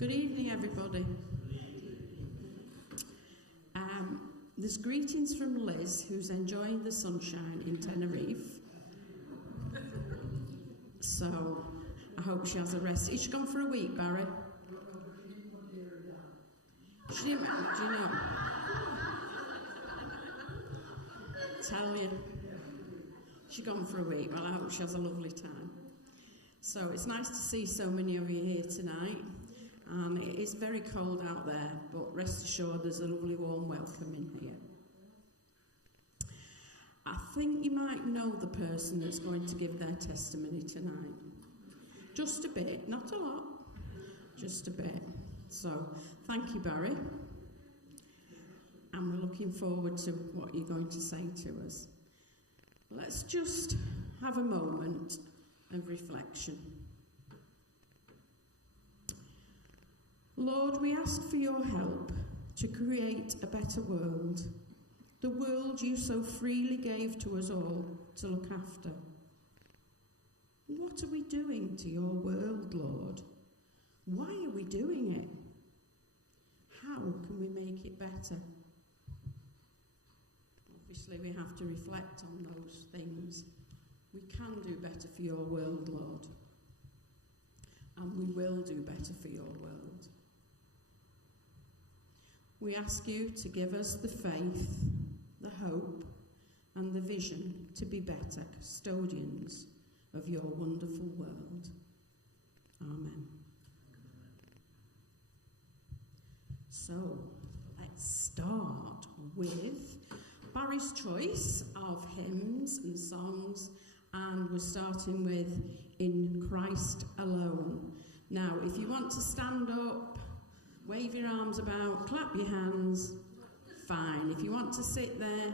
Good evening, everybody. There's greetings from Liz, who's enjoying the sunshine in Tenerife. So I hope she has a rest. Is she gone for a week, Barry? She didn't, do you know? Tell you. She's gone for a week. Well, I hope she has a lovely time. So it's nice to see so many of you here tonight. It is very cold out there, but rest assured there's a lovely warm welcome in here. I think you might know the person that's going to give their testimony tonight. Just a bit, not a lot, just a bit. So, thank you, Barry. And we're looking forward to what you're going to say to us. Let's just have a moment of reflection. Lord, we ask for your help to create a better world, the world you so freely gave to us all to look after. What are we doing to your world, Lord? Why are we doing it? How can we make it better? Obviously, we have to reflect on those things. We can do better for your world, Lord. And we will do better for your world. We ask you to give us the faith, the hope, and the vision to be better custodians of your wonderful world. Amen. So, let's start with Barry's choice of hymns and songs, and we're starting with In Christ Alone. Now, if you want to stand up, wave your arms about, clap your hands, fine. If you want to sit there,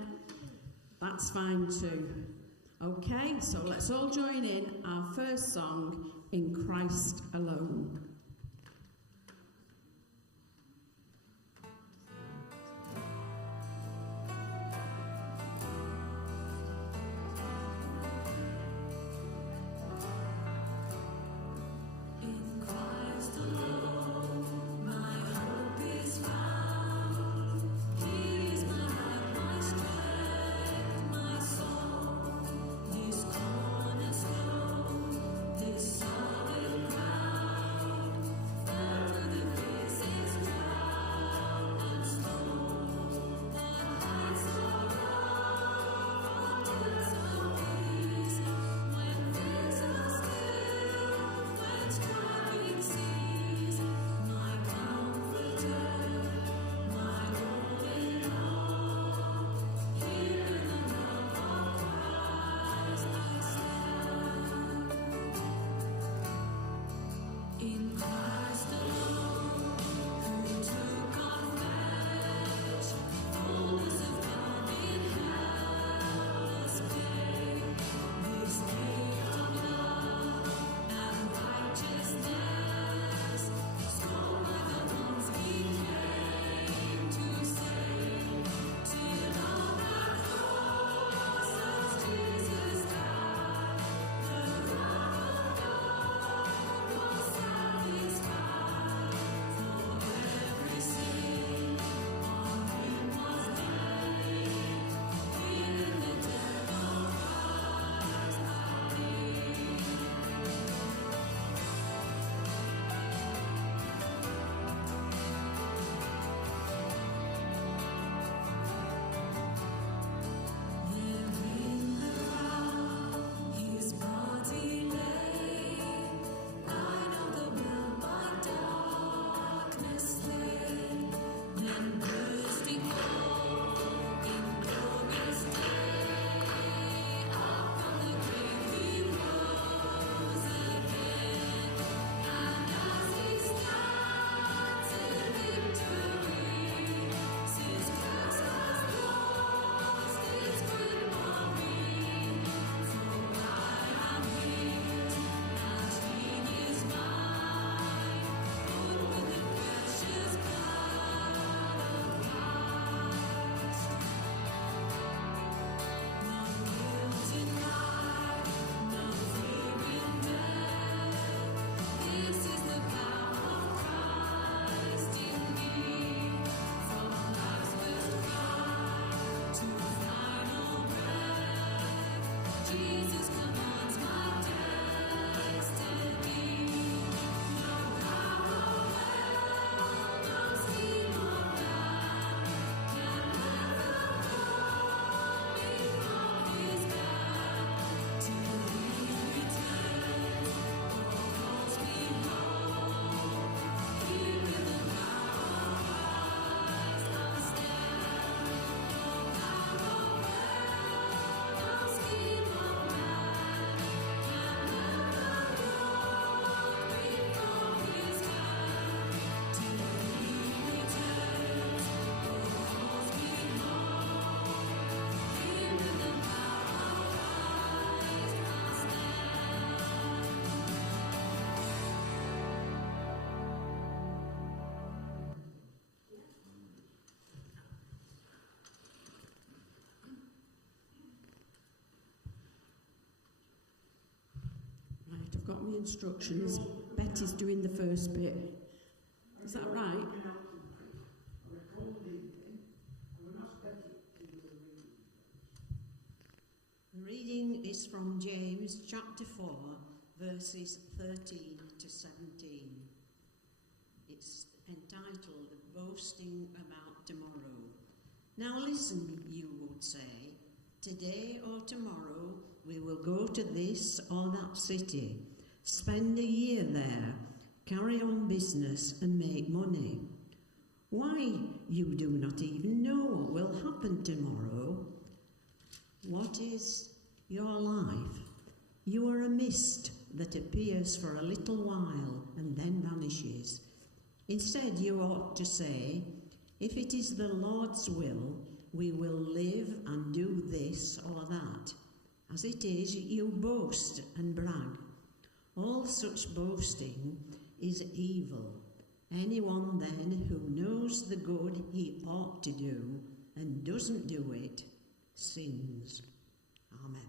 that's fine too. Okay, so let's all join in our first song, In Christ Alone. This I've got my instructions. Betty's doing the first bit. Is that right? The reading is from James chapter 4, verses 13 to 17. It's entitled Boasting About Tomorrow. Now listen, you would say, today or tomorrow we will go to this or that city, spend a year there, carry on business and make money. Why, you do not even know what will happen tomorrow. What is your life? You are a mist that appears for a little while and then vanishes. Instead, you ought to say, if it is the Lord's will, we will live and do this or that. As it is, you boast and brag. All such boasting is evil. Anyone then who knows the good he ought to do and doesn't do it sins. Amen.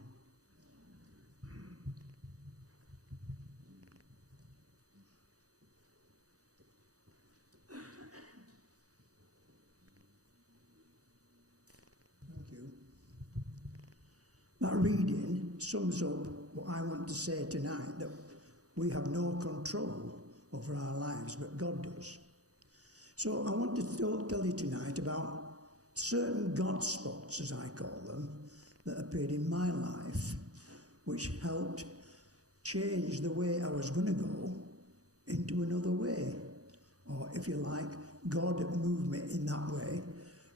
Thank you. That reading sums up what I want to say tonight, that we have no control over our lives, but God does. So I want to tell you tonight about certain God spots, as I call them, that appeared in my life, which helped change the way I was going to go into another way. Or, if you like, God moved me in that way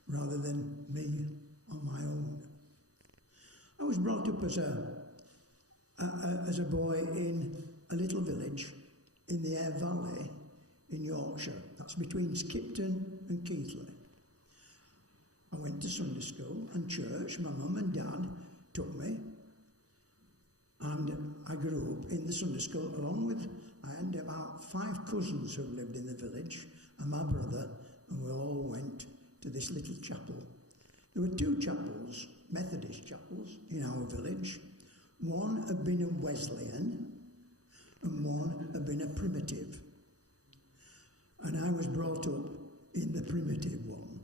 rather than me on my own. I was brought up as a boy in a little village in the Aire Valley in Yorkshire. That's between Skipton and Keighley. I went to Sunday school and church. My mum and dad took me, and I grew up in the Sunday school along with, I had about 5 cousins who lived in the village and my brother, and we all went to this little chapel. There were 2 chapels, Methodist chapels, in our village. One had been a Wesleyan and one had been a primitive. And I was brought up in the primitive one.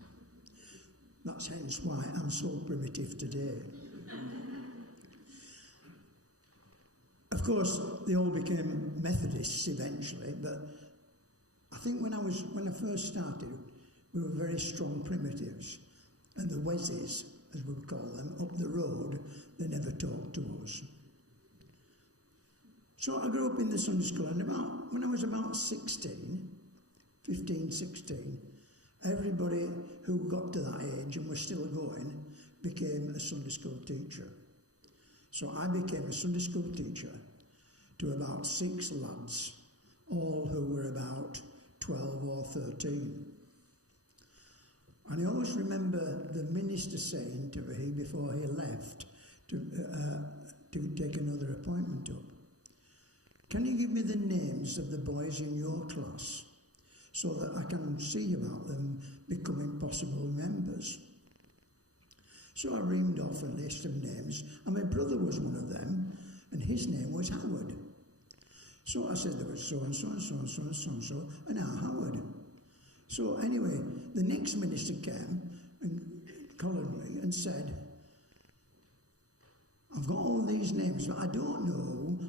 That's hence why I'm so primitive today. Of course, they all became Methodists eventually, but I think when I first started, we were very strong primitives. And the Wesleys, as we would call them, up the road, they never talked to us. So I grew up in the Sunday school, and when I was about 15, 16, everybody who got to that age and was still going became a Sunday school teacher. So I became a Sunday school teacher to about 6 lads, all who were about 12 or 13. And I always remember the minister saying to me before he left to take another appointment up, "Can you give me the names of the boys in your class so that I can see about them becoming possible members?" So I reamed off a list of names, and my brother was one of them, and his name was Howard. So I said there was so-and-so and so-and-so and so-and-so, and now Howard. So anyway, the next minister came and collared me and said, "I've got all these names, but I don't know who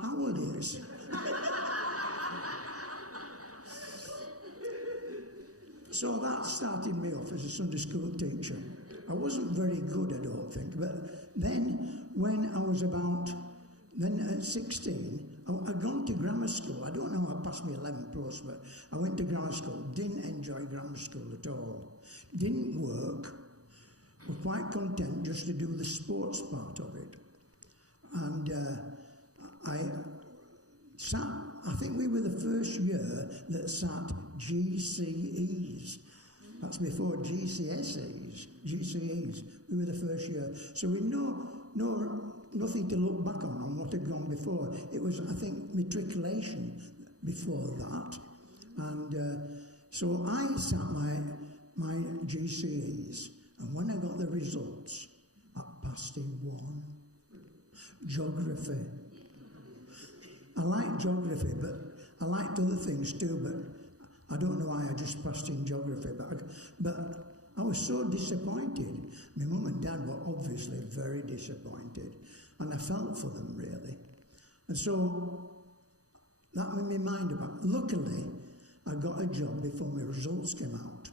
Howard is." So that started me off as a Sunday school teacher. I wasn't very good, I don't think, but then when I was at 16, I'd gone to grammar school. I don't know how I passed my 11th plus, but I went to grammar school. Didn't enjoy grammar school at all. Didn't work. Was quite content just to do the sports part of it. And I think we were the first year that sat GCEs. That's before GCSEs, GCEs. We were the first year. So we nothing to look back on what had gone before. It was, I think, matriculation before that. And so I sat my GCEs, and when I got the results, I passed in 1. Geography. I liked geography, but I liked other things too, but I don't know why I just passed in geography, but I was so disappointed. My mum and dad were obviously very disappointed, and I felt for them, really. And so that made my mind up. Luckily, I got a job before my results came out.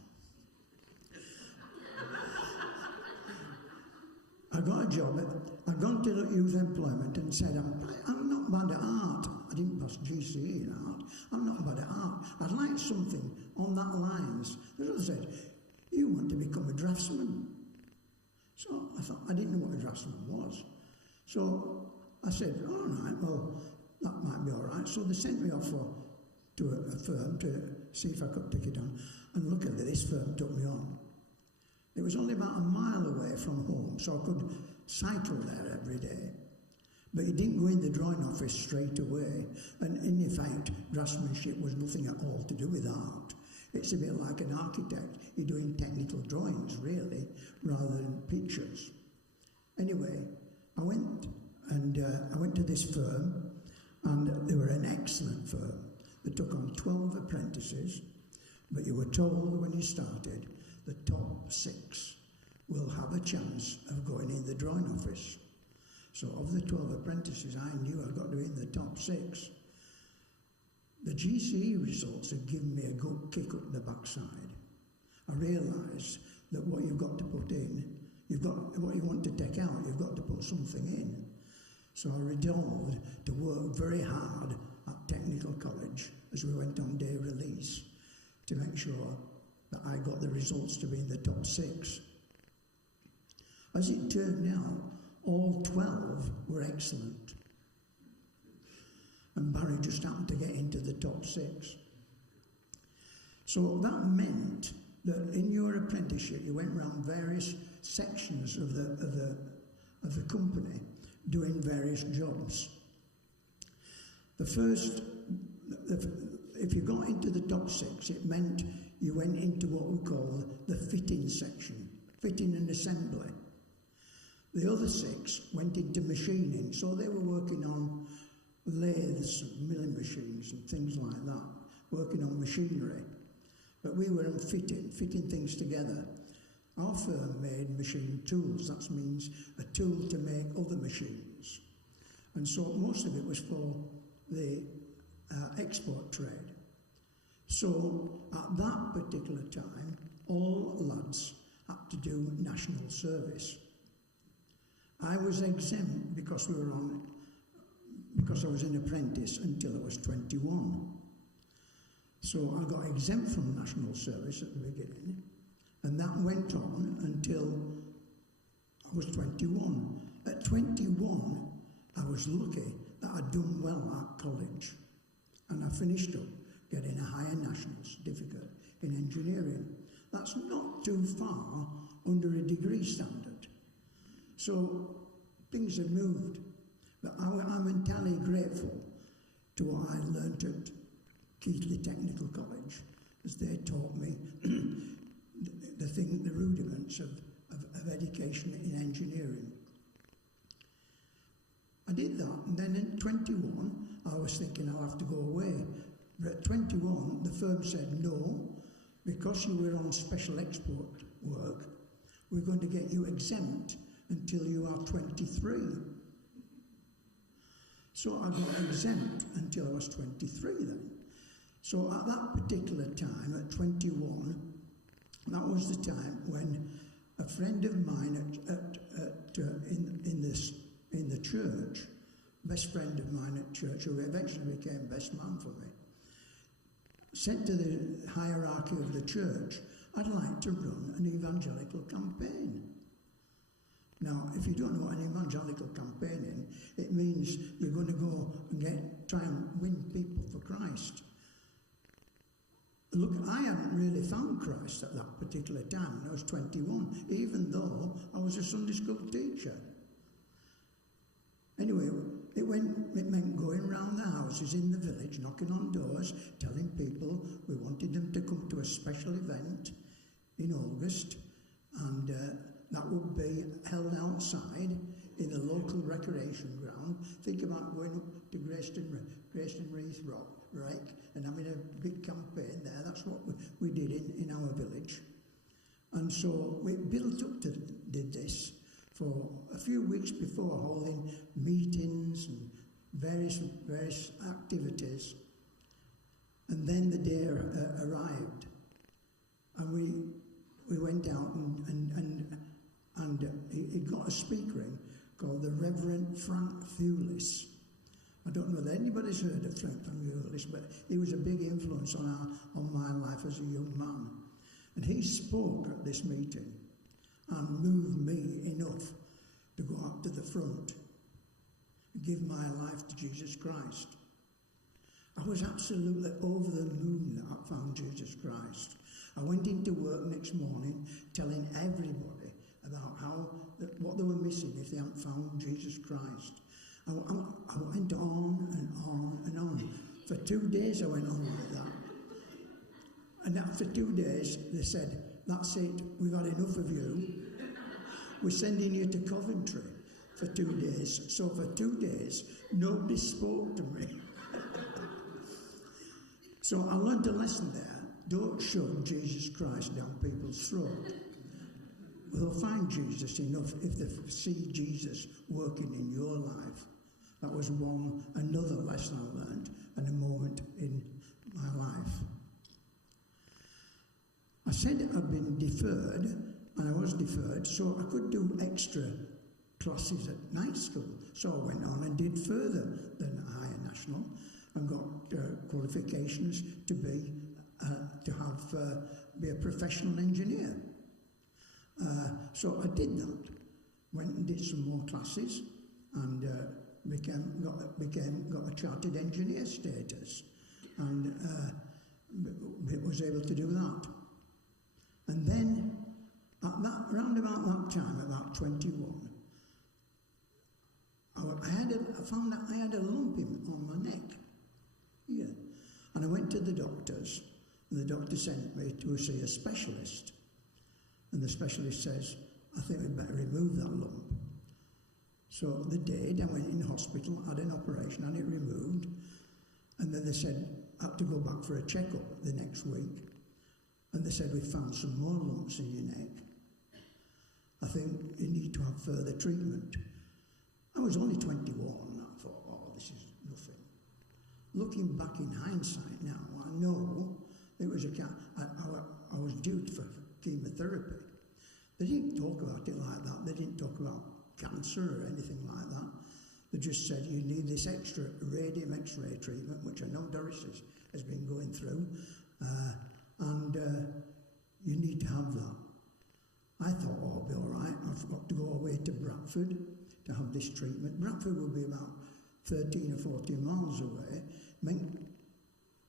I got a job. I'd gone to youth employment and said, I'm not bad at art. I didn't pass GCE in art. I'm not bad at art. I'd like something on that lines. The other said, you want to become a draftsman. So I thought, I didn't know what a draftsman was. So I said, all right, well, that might be all right. So they sent me off to a firm to see if I could take it on. And luckily, this firm took me on. It was only about a mile away from home, so I could cycle there every day. But you didn't go in the drawing office straight away. And in effect, draftsmanship was nothing at all to do with art. It's a bit like an architect. You're doing technical drawings, really, rather than pictures. Anyway, I went to this firm, and they were an excellent firm. They took on 12 apprentices, but you were told when you started, the top 6 will have a chance of going in the drawing office. So of the 12 apprentices, I knew I got to be in the top 6. The GCE results had given me a good kick up the backside. I realised that what you've got to put in, what you want to take out, you've got to put something in. So I resolved to work very hard at technical college as we went on day release to make sure that I got the results to be in the top 6. As it turned out, all 12 were excellent. And Barry just happened to get into the top 6. So that meant that in your apprenticeship you went around various sections of the company doing various jobs. If you got into the top 6, it meant you went into what we call the fitting section, fitting and assembly. The other 6 went into machining, so they were working on lathes and milling machines and things like that, working on machinery. But we were on fitting things together. Our firm made machine tools. That means a tool to make other machines. And so most of it was for the export trade. So at that particular time, all lads had to do national service. I was exempt because I was an apprentice until I was 21. So I got exempt from national service at the beginning, and that went on until I was 21. At 21, I was lucky that I'd done well at college, and I finished up getting a higher national certificate in engineering. That's not too far under a degree standard. So things have moved. But I'm entirely grateful to what I learnt at Keighley Technical College, as they taught me the rudiments of education in engineering. I did that, and then in 21, I was thinking I'll have to go away. But at 21, the firm said, no, because you were on special export work, we're going to get you exempt until you are 23. So I got exempt until I was 23 then. So at that particular time, at 21, that was the time when a friend of mine in the church, best friend of mine at church, who eventually became best man for me, said to the hierarchy of the church, I'd like to run an evangelical campaign. Now, if you don't know what an evangelical campaign is, it means you're going to go and try and win people for Christ. Look, I hadn't really found Christ at that particular time when I was 21, even though I was a Sunday school teacher. Anyway, it meant going around the houses in the village, knocking on doors, telling people we wanted them to come to a special event in August, and that would be held outside in a local recreation ground. Think about going up to Grayston Reef Wreck and having a big campaign there. That's what we did in our village. And so we built up to did this for a few weeks before, holding meetings and various activities. And then the day arrived, and we went out and it got a speaker in called the Reverend Frank Thewlis. I don't know that anybody's heard of Frank Thewlis, but he was a big influence on my life as a young man. And he spoke at this meeting and moved me enough to go up to the front and give my life to Jesus Christ. I was absolutely over the moon that I found Jesus Christ. I went into work next morning telling everybody about what they were missing if they hadn't found Jesus Christ. I went on and on and on. For 2 days I went on like that. And after 2 days they said, "That's it, we've had enough of you. We're sending you to Coventry for 2 days." So for 2 days nobody spoke to me. So I learned a lesson there. Don't shove Jesus Christ down people's throat. They'll find Jesus enough if they see Jesus working in your life. That was another lesson I learned and a moment in my life. I said I'd been deferred, and I was deferred, so I could do extra classes at night school. So I went on and did further than higher national and got qualifications to be a professional engineer. So I did that. Went and did some more classes and got a chartered engineer status, and was able to do that. And then round about that time, about 21, I found that I had a lump on my neck. Yeah. And I went to the doctors, and the doctor sent me to see a specialist. And the specialist says, "I think we'd better remove that lump." So they did. I went in hospital, had an operation, had it removed. And then they said, I had to go back for a checkup the next week. And they said, "We found some more lumps in your neck. I think you need to have further treatment." I was only 21. I thought, oh, this is nothing. Looking back in hindsight now, I know it was I was due for chemotherapy. They didn't talk about it like that. They didn't talk about cancer or anything like that. They just said, "You need this extra radium X-ray treatment," which I know Doris has been going through, and you need to have that. I thought, oh, I'll be all right. I've got to go away to Bradford to have this treatment. Bradford will be about 13 or 14 miles away.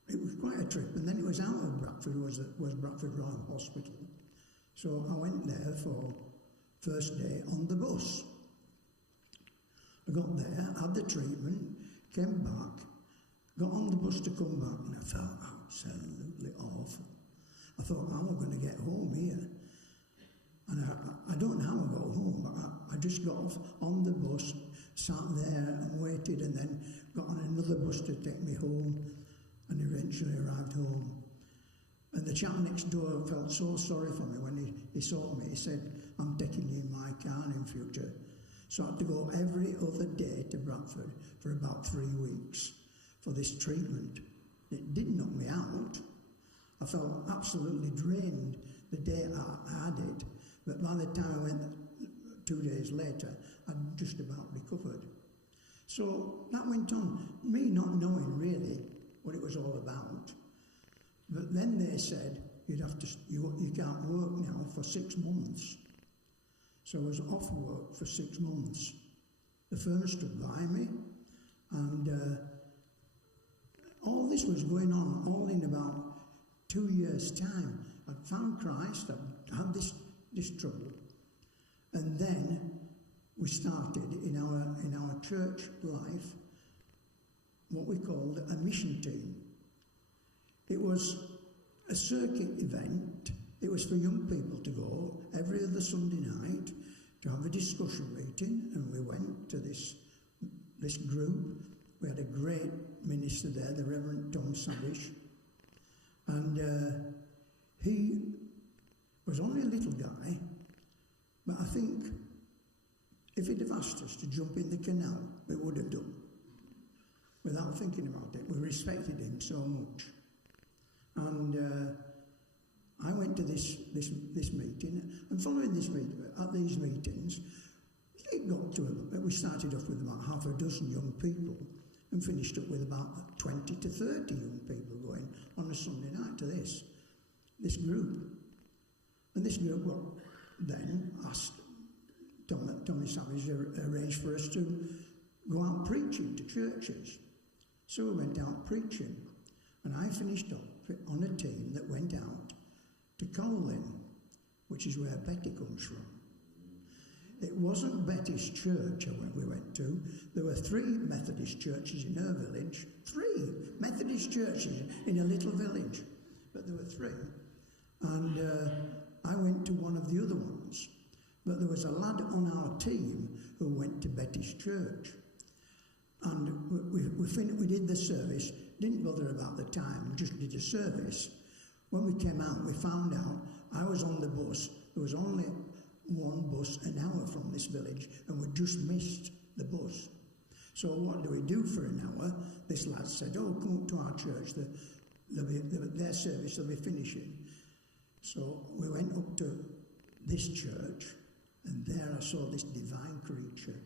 It was quite a trip. And then it was out of Bradford, was Bradford Royal Hospital. So I went there for first day on the bus. I got there, had the treatment, came back, got on the bus to come back, and I felt absolutely awful. I thought, how am I going to get home here? And I don't know how I got home, but I just got off on the bus, sat there and waited, and then got on another bus to take me home, and eventually arrived home. And the chap next door felt so sorry for me when he saw me. He said, "I'm taking you in my car in future." So I had to go every other day to Bradford for about 3 weeks for this treatment. It did knock me out. I felt absolutely drained the day I had it. But by the time I went 2 days later, I'd just about recovered. So that went on, me not knowing really what it was all about. But then they said, you can't work now for 6 months. So I was off work for 6 months. The firm stood by me, and all this was going on all in about 2 years' time. I'd found Christ, I'd had this trouble, and then we started in our church life what we called a mission team. It was a circuit event. It was for young people to go every other Sunday night to have a discussion meeting, and we went to this group. We had a great minister there, the Reverend Tom Savage, and he was only a little guy, but I think if he'd have asked us to jump in the canal, we would have done, without thinking about it. We respected him so much. And I went to this meeting, and following this meeting, at these meetings, it got to we started off with about half a dozen young people and finished up with about 20 to 30 young people going on a Sunday night to this group. And this group then asked Tommy Savage arranged for us to go out preaching to churches. So we went out preaching, and I finished up on a team that went out to Colin, which is where Betty comes from. It wasn't Betty's church we went to. There were 3 Methodist churches in her village. 3 Methodist churches in a little village. But there were 3. And I went to one of the other ones. But there was a lad on our team who went to Betty's church. And we did the service, didn't bother about the time, we just did a service. When we came out, we found out I was on the bus. There was only one bus an hour from this village, and we just missed the bus. So what do we do for an hour? This lad said, "Oh, come up to our church. Their service will be finishing." So we went up to this church, and there I saw this divine creature.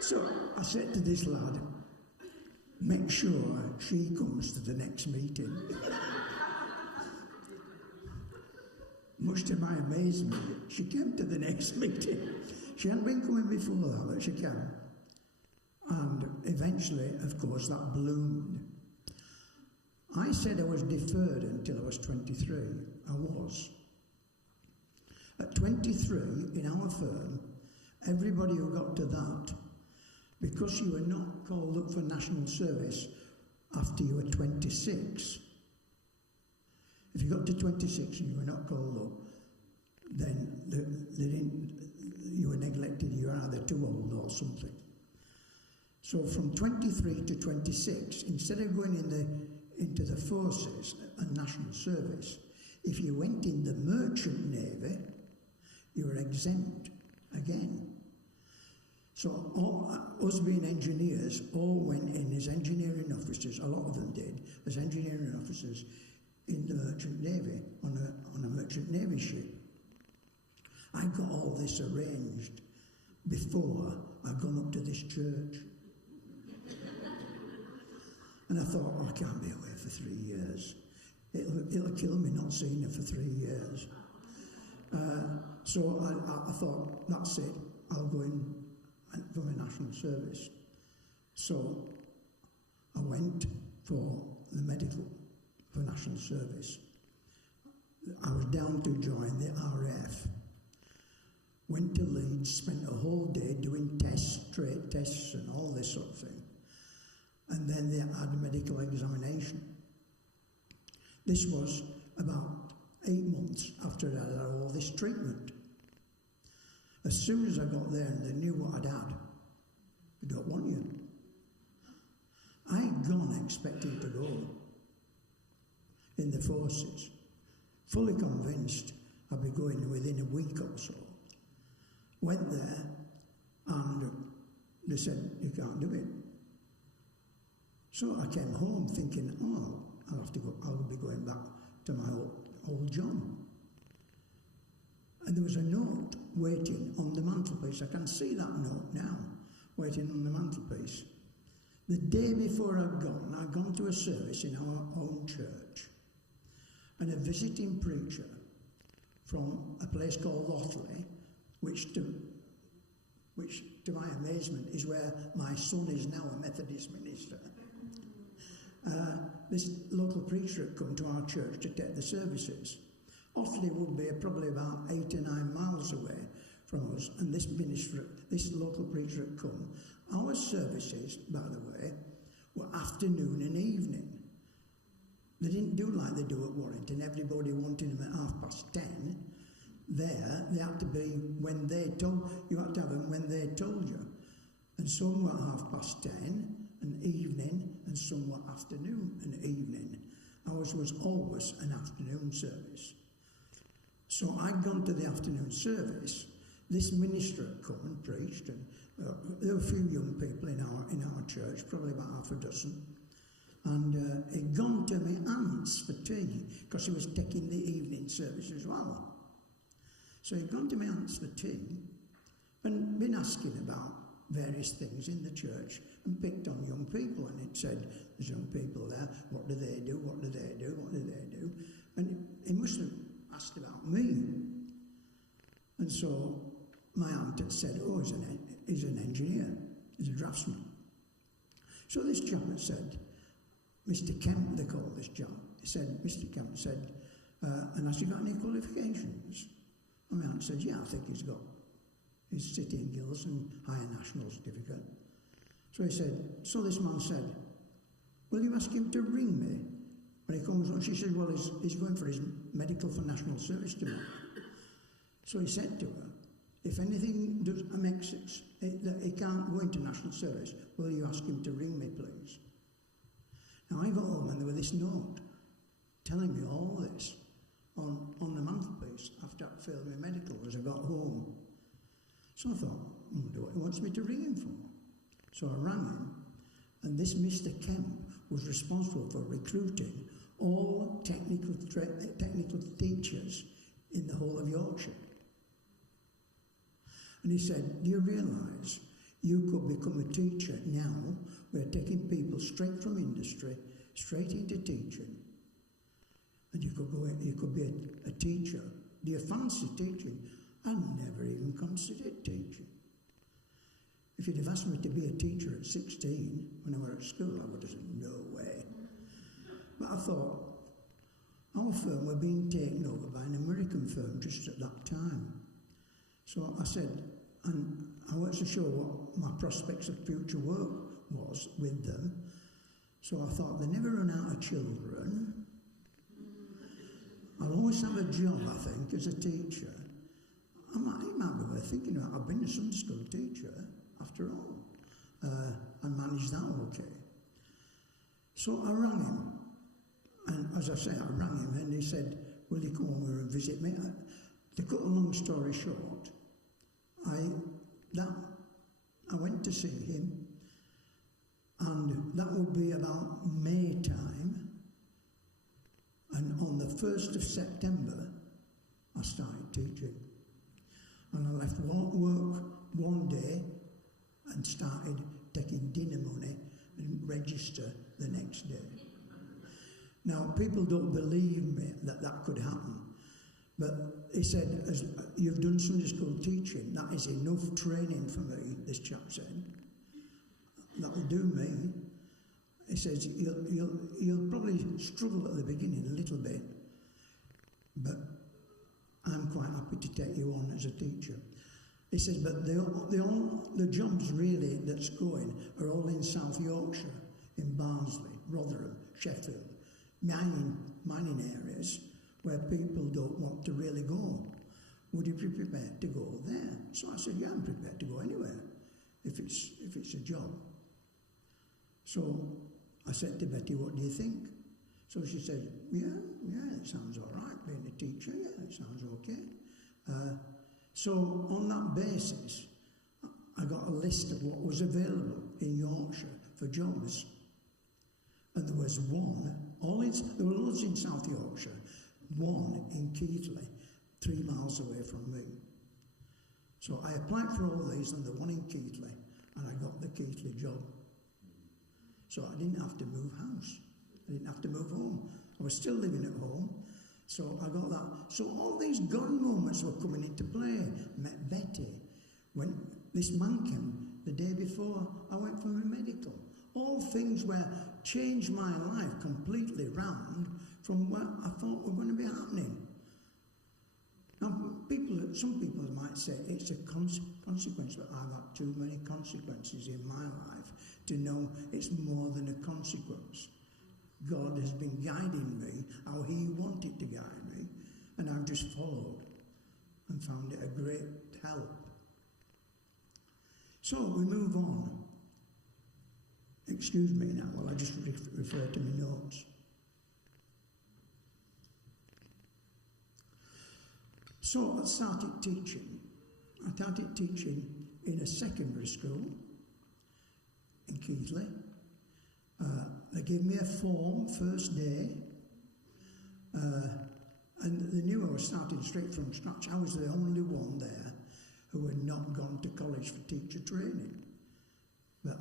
So I said to this lad, "Make sure she comes to the next meeting." Much to my amazement, she came to the next meeting. She hadn't been coming before, but she came. And eventually, of course, that bloomed. I said I was deferred until I was 23. I was. At 23, in our firm, everybody who got to that, because you were not called up for national service after you were 26. If you got to 26 and you were not called up, then you were neglected. You were either too old or something. So from 23 to 26, instead of going into the forces and national service, if you went in the merchant navy, you were exempt again. So us being engineers all went in as engineering officers, a lot of them did, as engineering officers in the merchant navy, on a merchant navy ship. I got all this arranged before I'd gone up to this church. And I thought, I can't be away for 3 years. It'll kill me not seeing her for 3 years. So I thought, that's it, I'll go in for my national service. So I went for the medical for national service. I was down to join the RAF. Went to Leeds, spent a whole day doing tests, trade tests and all this sort of thing. And then they had a medical examination. This was about 8 months after I had all this treatment. As soon as I got there and they knew what I'd had, they don't want you. I'd gone expecting to go in the forces, fully convinced I'd be going within a week or so. Went there and they said, "You can't do it." So I came home thinking, I'll be going back to my old job. And there was a note waiting on the mantelpiece. I can see that note now, waiting on the mantelpiece. The day before I'd gone to a service in our own church, and a visiting preacher from a place called Otley, which to my amazement is where my son is now a Methodist minister. This local preacher had come to our church to take the services. Otley would be probably about 8 or 9 miles away from us, and this local preacher had come. Our services, by the way, were afternoon and evening. They didn't do like they do at Warrington. Everybody wanted them at 10:30. There, they had to be when they told you. Had to have them when they told you. And some were 10:30 and evening, and some were afternoon and evening. Ours was always an afternoon service. So I'd gone to the afternoon service. This minister had come and preached, and there were a few young people in our church, probably about half a dozen. And he'd gone to my aunt's for tea, because he was taking the evening service as well. So he'd gone to my aunt's for tea, and been asking about various things in the church, and picked on young people, and it said, there's young people there, what do they do, what do they do, what do they do? And he must have asked about me. And so my aunt had said, oh, he's an engineer, he's a draftsman. So this chap had said, Mr. Kemp, they call this chap, he said, Mr. Kemp said, and has he got any qualifications? And my aunt said, yeah, I think he's got his City Guilds and higher national certificate. So he said, so this man said, will you ask him to ring me when he comes on? She said, well, he's going for his medical for national service tomorrow. So he said to her, if anything makes it that he can't go into national service, will you ask him to ring me, please? Now I got home and there was this note telling me all this on the mantelpiece after I failed my medical as I got home. So I thought, I wonder what he wants me to ring him for. So I rang him, and this Mr. Kemp was responsible for recruiting all technical teachers in the whole of Yorkshire. And he said, do you realise you could become a teacher now? We're taking people straight from industry, straight into teaching. And you could be a teacher. Do you fancy teaching? I never even considered teaching. If you'd have asked me to be a teacher at 16 when I was at school, I would have said, no way. But I thought, our firm were being taken over by an American firm just at that time. So I said, and I wasn't sure what my prospects of future work was with them. So I thought, they never run out of children. I'll always have a job, I think, as a teacher. It might be worth thinking about. I've been a Sunday school teacher, after all, and managed that okay. So I rang him, and as I say, I rang him, and he said, will you come over and visit me? To cut a long story short, I went to see him, and that would be about May time, and on the 1st of September, I started teaching. And I left work one day and started taking dinner money and register the next day. Now, people don't believe me that could happen. But he said, as you've done Sunday school teaching, that is enough training for me, this chap said. That'll do me. He says, you'll probably struggle at the beginning a little bit, but I'm quite happy to take you on as a teacher. He says, but the jobs really that's going are all in South Yorkshire, in Barnsley, Rotherham, Sheffield, mining areas where people don't want to really go. Would you be prepared to go there? So I said, yeah, I'm prepared to go anywhere if it's a job. So I said to Betty, what do you think? So she said, yeah, it sounds all right, being a teacher, yeah, it sounds okay. So on that basis, I got a list of what was available in Yorkshire for jobs. And there was one, there were loads in South Yorkshire, one in Keighley, 3 miles away from me. So I applied for all these and the one in Keighley, and I got the Keighley job. So I didn't have to move house. I didn't have to move home. I was still living at home. So I got that. So all these God moments were coming into play. Met Betty. When this man came the day before, I went for my medical. All things were changed my life completely round from what I thought were going to be happening. Now, some people might say it's a consequence, but I've had too many consequences in my life to know it's more than a consequence. God has been guiding me how He wanted to guide me, and I've just followed and found it a great help. So we move on. Excuse me now while I just refer to my notes. So I started teaching. I started teaching in a secondary school in Keighley. They gave me a form first day, and they knew I was starting straight from scratch. I was the only one there who had not gone to college for teacher training. But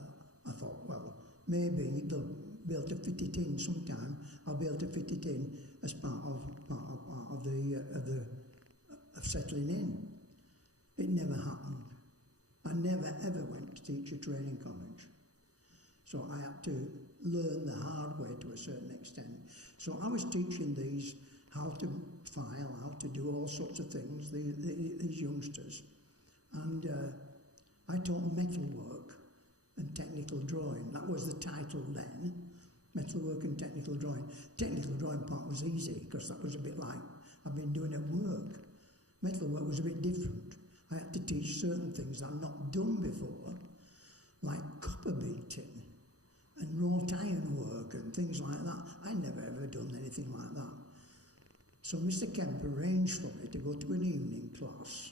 I thought, well, maybe they'll be able to fit it in sometime. I'll be able to fit it in as part of settling in. It never happened. I never ever went to teacher training college. So I had to learn the hard way to a certain extent. So I was teaching these how to file, how to do all sorts of things, these youngsters. And I taught metalwork and technical drawing. That was the title then, metalwork and technical drawing. Technical drawing part was easy because that was a bit like I've been doing at work. Metalwork was a bit different. I had to teach certain things I'd not done before, like copper beating and wrought iron work and things like that. I'd never ever done anything like that. So Mr. Kemp arranged for me to go to an evening class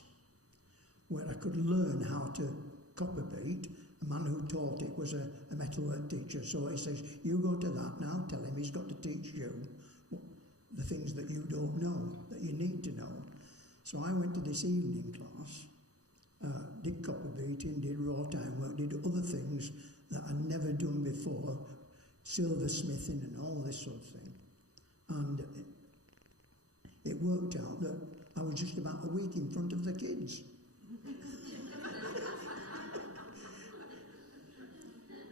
where I could learn how to copper beat. A man who taught it was a metalwork teacher, so he says, you go to that now, tell him he's got to teach you the things that you don't know, that you need to know. So I went to this evening class, did copper beating, did wrought iron work, did other things that I'd never done before, silversmithing and all this sort of thing. And it worked out that I was just about a week in front of the kids.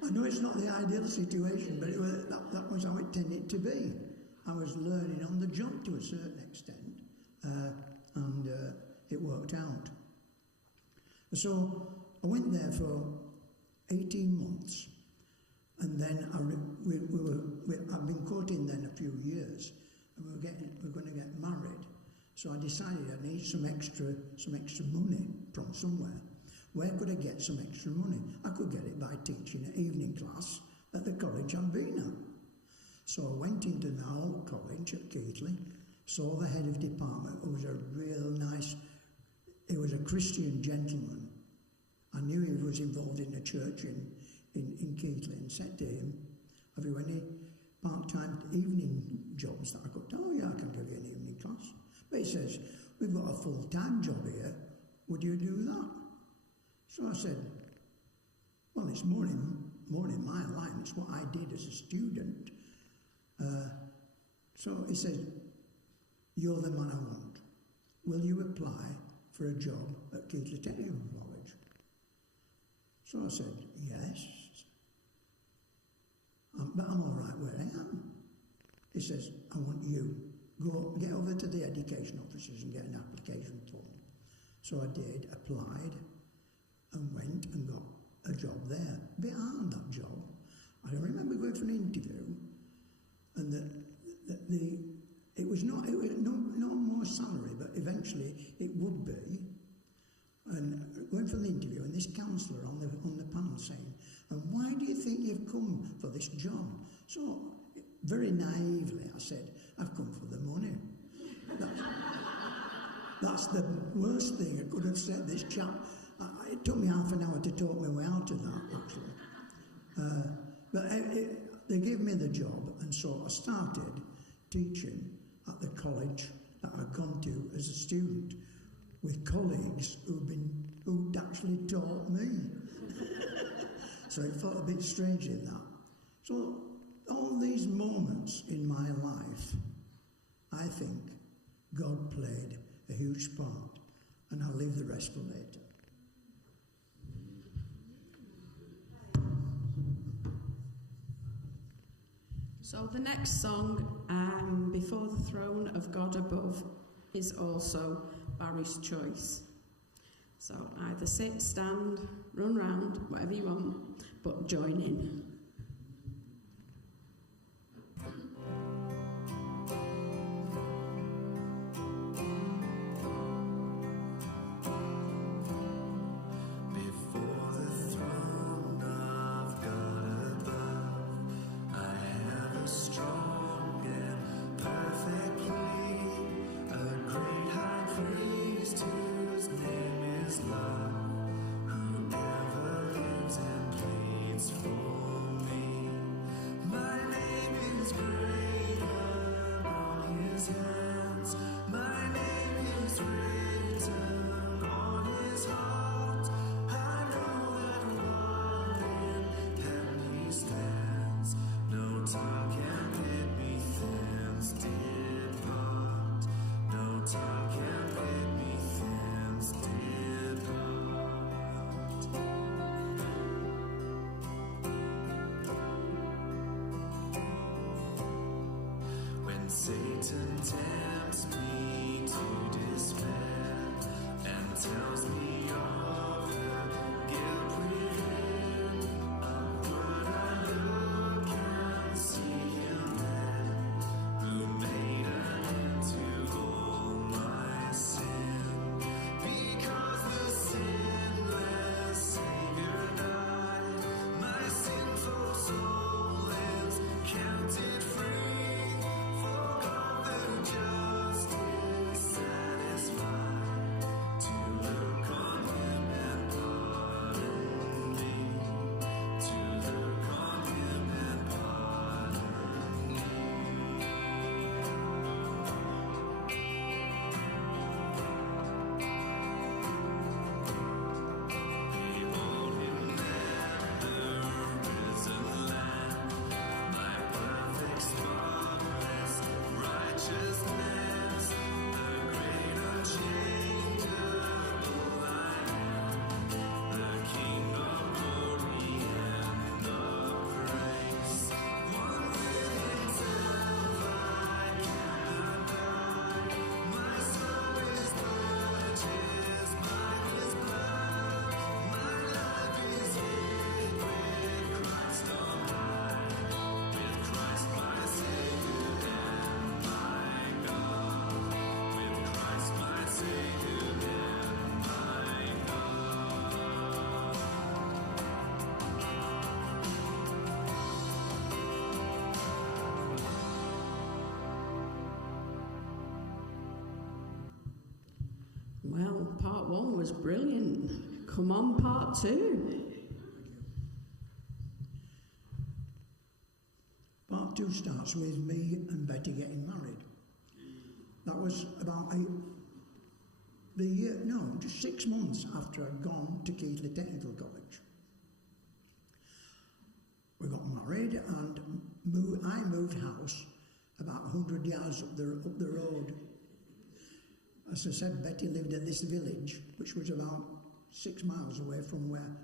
I know it's not the ideal situation, but that was how it tended to be. I was learning on the job to a certain extent, and it worked out. So I went there for 18 months, and then I've been courting then a few years, and we're going to get married. So I decided I need some extra money from somewhere. Where could I get some extra money? I could get it by teaching an evening class at the college I've been at. So I went into Now College at Keighley, saw the head of department, who was a real nice, he was a Christian gentleman. I knew he was involved in a church in Keighley, and said to him, have you any part-time evening jobs that I could do? Oh yeah, I can give you an evening class. But he says, we've got a full-time job here, would you do that? So I said, well, it's more in my line, it's what I did as a student. So he said, you're the man I want. Will you apply for a job at Keighley Technical College? So I said, yes. But I'm all right where I am. He says, I want you. Go get over to the education officers and get an application form. So I did, applied, and went and got a job there. A bit hard, that job. I remember going for an interview, and it was no more salary, but eventually it would be. And went for the interview, and this counsellor on the panel saying, and why do you think you've come for this job? So, very naively, I said, I've come for the money. That's the worst thing I could have said. This chap, it took me half an hour to talk my way out of that, actually. But they gave me the job, and so I started teaching at the college that I'd gone to as a student, with colleagues who'd actually taught me. So it felt a bit strange in that. So all these moments in my life, I think God played a huge part, and I'll leave the rest for later. So the next song, Before the Throne of God Above, is also Barry's choice. So either sit, stand, run round, whatever you want, but join in. Satan tempts me to despair and tells me of the guilt within. Upward I look and see him there, who made an end to all my sin. Because the sinless Savior died, my sinful soul is counted free. Well, part one was brilliant. Come on, part two. Part two starts with me and Betty getting married. That was about just 6 months after I'd gone to Keighley Technical College. We got married and I moved house about 100 yards up the road. As I said, Betty lived in this village, which was about 6 miles away from where.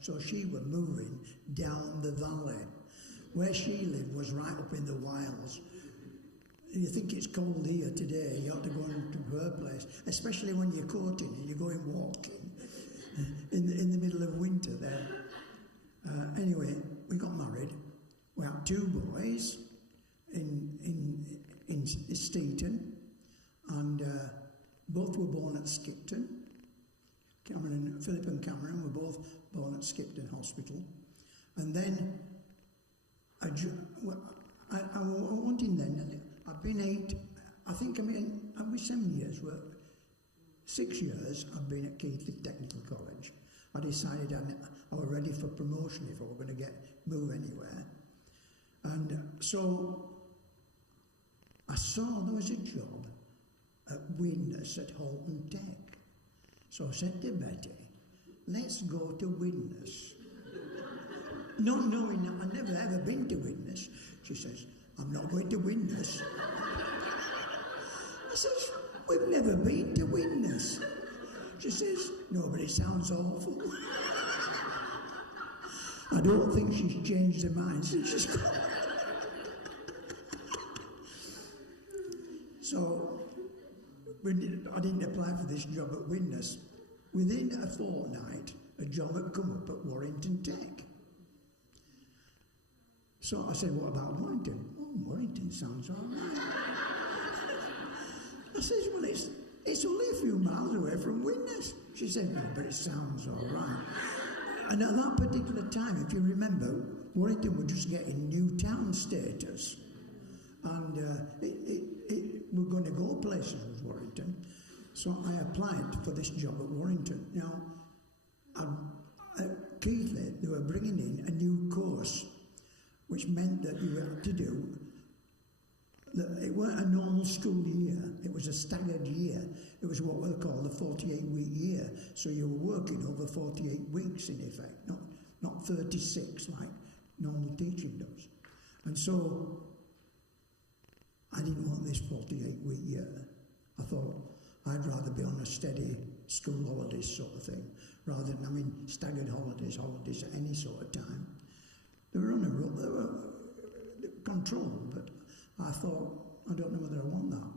So she was moving down the valley. Where she lived was right up in the wilds. You think it's cold here today, you have to go into her place, especially when you're courting and you're going walking in the middle of winter there. Anyway, we got married. We had 2 boys in Steeton, and both were born at Skipton. Philip and Cameron were both born at Skipton Hospital. And then I wanted then, I've been 7 years, 6 years I've been at Keighley Technical College. I decided I was ready for promotion if I were going to move anywhere. And so I saw there was a job at Widnes at Halton Tech. So I said to Betty, let's go to Widnes. Not knowing that I'd never ever been to Widnes. She says, I'm not going to Widnes. I says, we've never been to Widnes. She says, no, but it sounds awful. I don't think she's changed her mind since she's gone. So I didn't apply for this job at Widnes. Within a fortnight, a job had come up at Warrington Tech. So I said, what about Warrington? Oh, Warrington sounds all right. I said, well, it's only a few miles away from Widnes. She said, no, but it sounds all right. And at that particular time, if you remember, Warrington was just getting new town status. And we're going to go places with Warrington. So I applied for this job at Warrington. Now, at Keighley, they were bringing in a new course, which meant that you had to do, it weren't a normal school year, it was a staggered year. It was what we call the 48-week year. So you were working over 48 weeks in effect, not 36 like normal teaching does. And so I didn't want this 48-week year. I thought I'd rather be on a steady school holidays sort of thing, rather than staggered holidays at any sort of time. They were on a roll, they were controlled, but I thought I don't know whether I want that.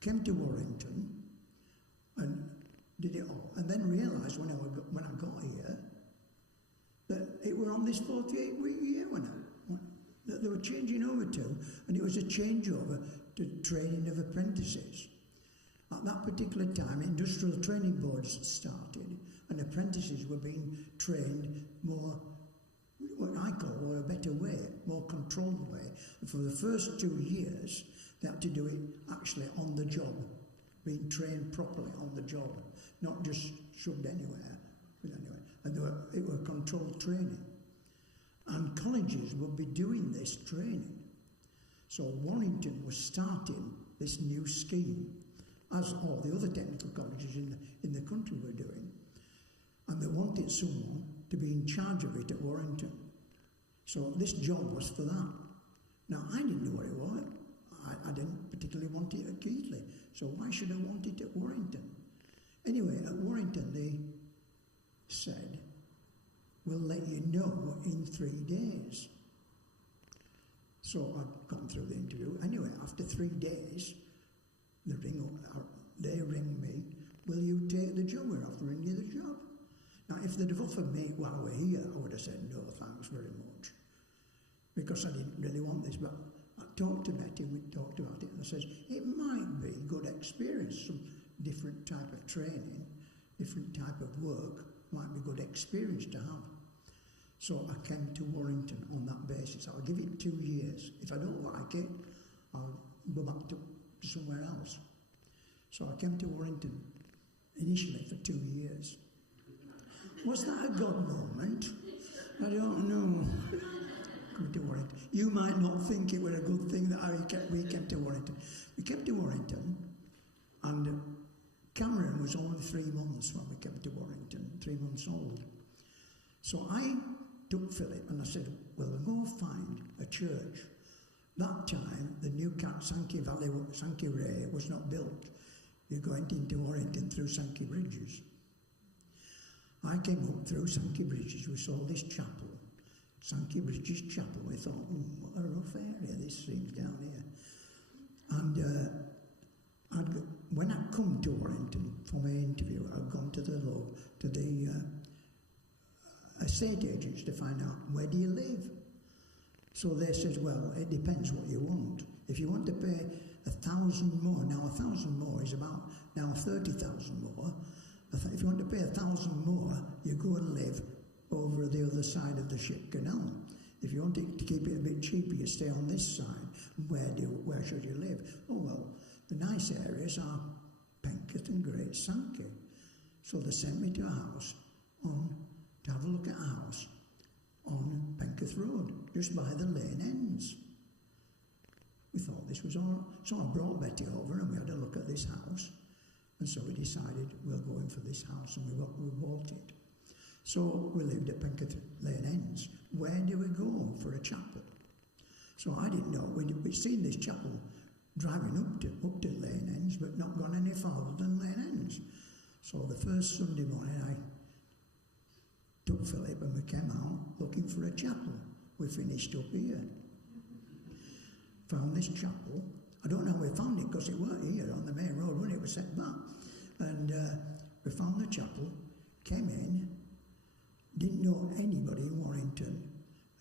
Came to Warrington and did it all, and then realised when I got here that it were on this 48-week year that they were changing over to, and it was a changeover to training of apprentices. At that particular time, industrial training boards had started, and apprentices were being trained more, what I call a better way, more controlled way. And for the first 2 years, they had to do it actually on the job, being trained properly on the job, not just shoved anywhere. And it were controlled training. And colleges would be doing this training. So Warrington was starting this new scheme, as all the other technical colleges in the country were doing. And they wanted someone to be in charge of it at Warrington. So this job was for that. Now, I didn't know what it was. I didn't particularly want it at Keighley, so why should I want it at Warrington? Anyway, at Warrington they said, we'll let you know in 3 days. So I'd gone through the interview. Anyway, after 3 days, they ring me, will you take the job? We're offering you the job. Now, if they'd have offered me while we're here, I would have said, no, thanks very much, because I didn't really want this. But I talked to Betty, we talked about it, and I says, it might be good experience, some different type of training, different type of work, might be good experience to have. So I came to Warrington on that basis. I'll give it 2 years. If I don't like it, I'll go back to somewhere else. So I came to Warrington initially for 2 years. Was that a God moment? I don't know. Coming to Warrington. You might not think it was a good thing that we came to Warrington. We came to Warrington, and Cameron was only 3 months when we came to Warrington, 3 months old. So I took Philip and I said, well, we'll go find a church. That time, the new Sankey Valley, Sankey Ray was not built. You went into Warrington through Sankey Bridges. I came up through Sankey Bridges, we saw this chapel, Sankey Bridges Chapel. We thought, what a rough area this seems down here. And when I'd come to Warrington for my interview, I'd gone to the estate agents to find out, where do you live? So they says, well, it depends what you want. If you want to pay 1,000 more, now 1,000 more is about now 30,000 more. If you want to pay 1,000 more, you go and live over the other side of the Ship Canal. If you want to keep it a bit cheaper, you stay on this side. Where should you live? Oh, well, the nice areas are Penketh and Great Sankey. So they sent me to a house to have a look at a house on Penketh Road, just by the lane ends. We thought this was all right. So I brought Betty over and we had a look at this house. And so we decided we'll go in for this house, and we bought it. So we lived at Penketh Lane Ends. Where do we go for a chapel? So I didn't know. We'd seen this chapel driving up to Lane Ends, but not gone any farther than Lane Ends. So the first Sunday morning I took Philip and we came out looking for a chapel. We finished up here. Found this chapel. I don't know how we found it because it weren't here on the main road when it was set back. And we found the chapel, came in, didn't know anybody in Warrington.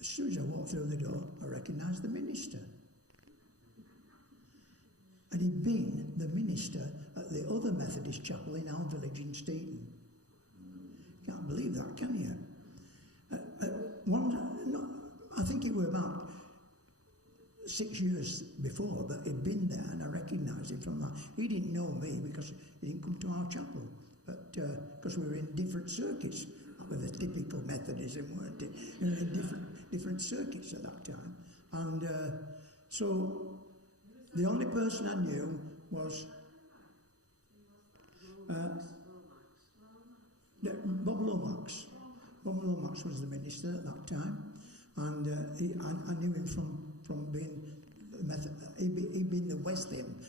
As soon as I walked through the door, I recognised the minister. And he'd been the minister at the other Methodist chapel in our village in Steeton. Can't believe that, can you? I think it was about 6 years before, but he'd been there and I recognised him from that. He didn't know me because he didn't come to our chapel, but because we were in different circuits. That was a typical Methodism, weren't it? In different circuits at that time. And so the only person I knew was Bob Lomax. Bob Lomax was the minister at that time, and I knew him from being he'd been the West End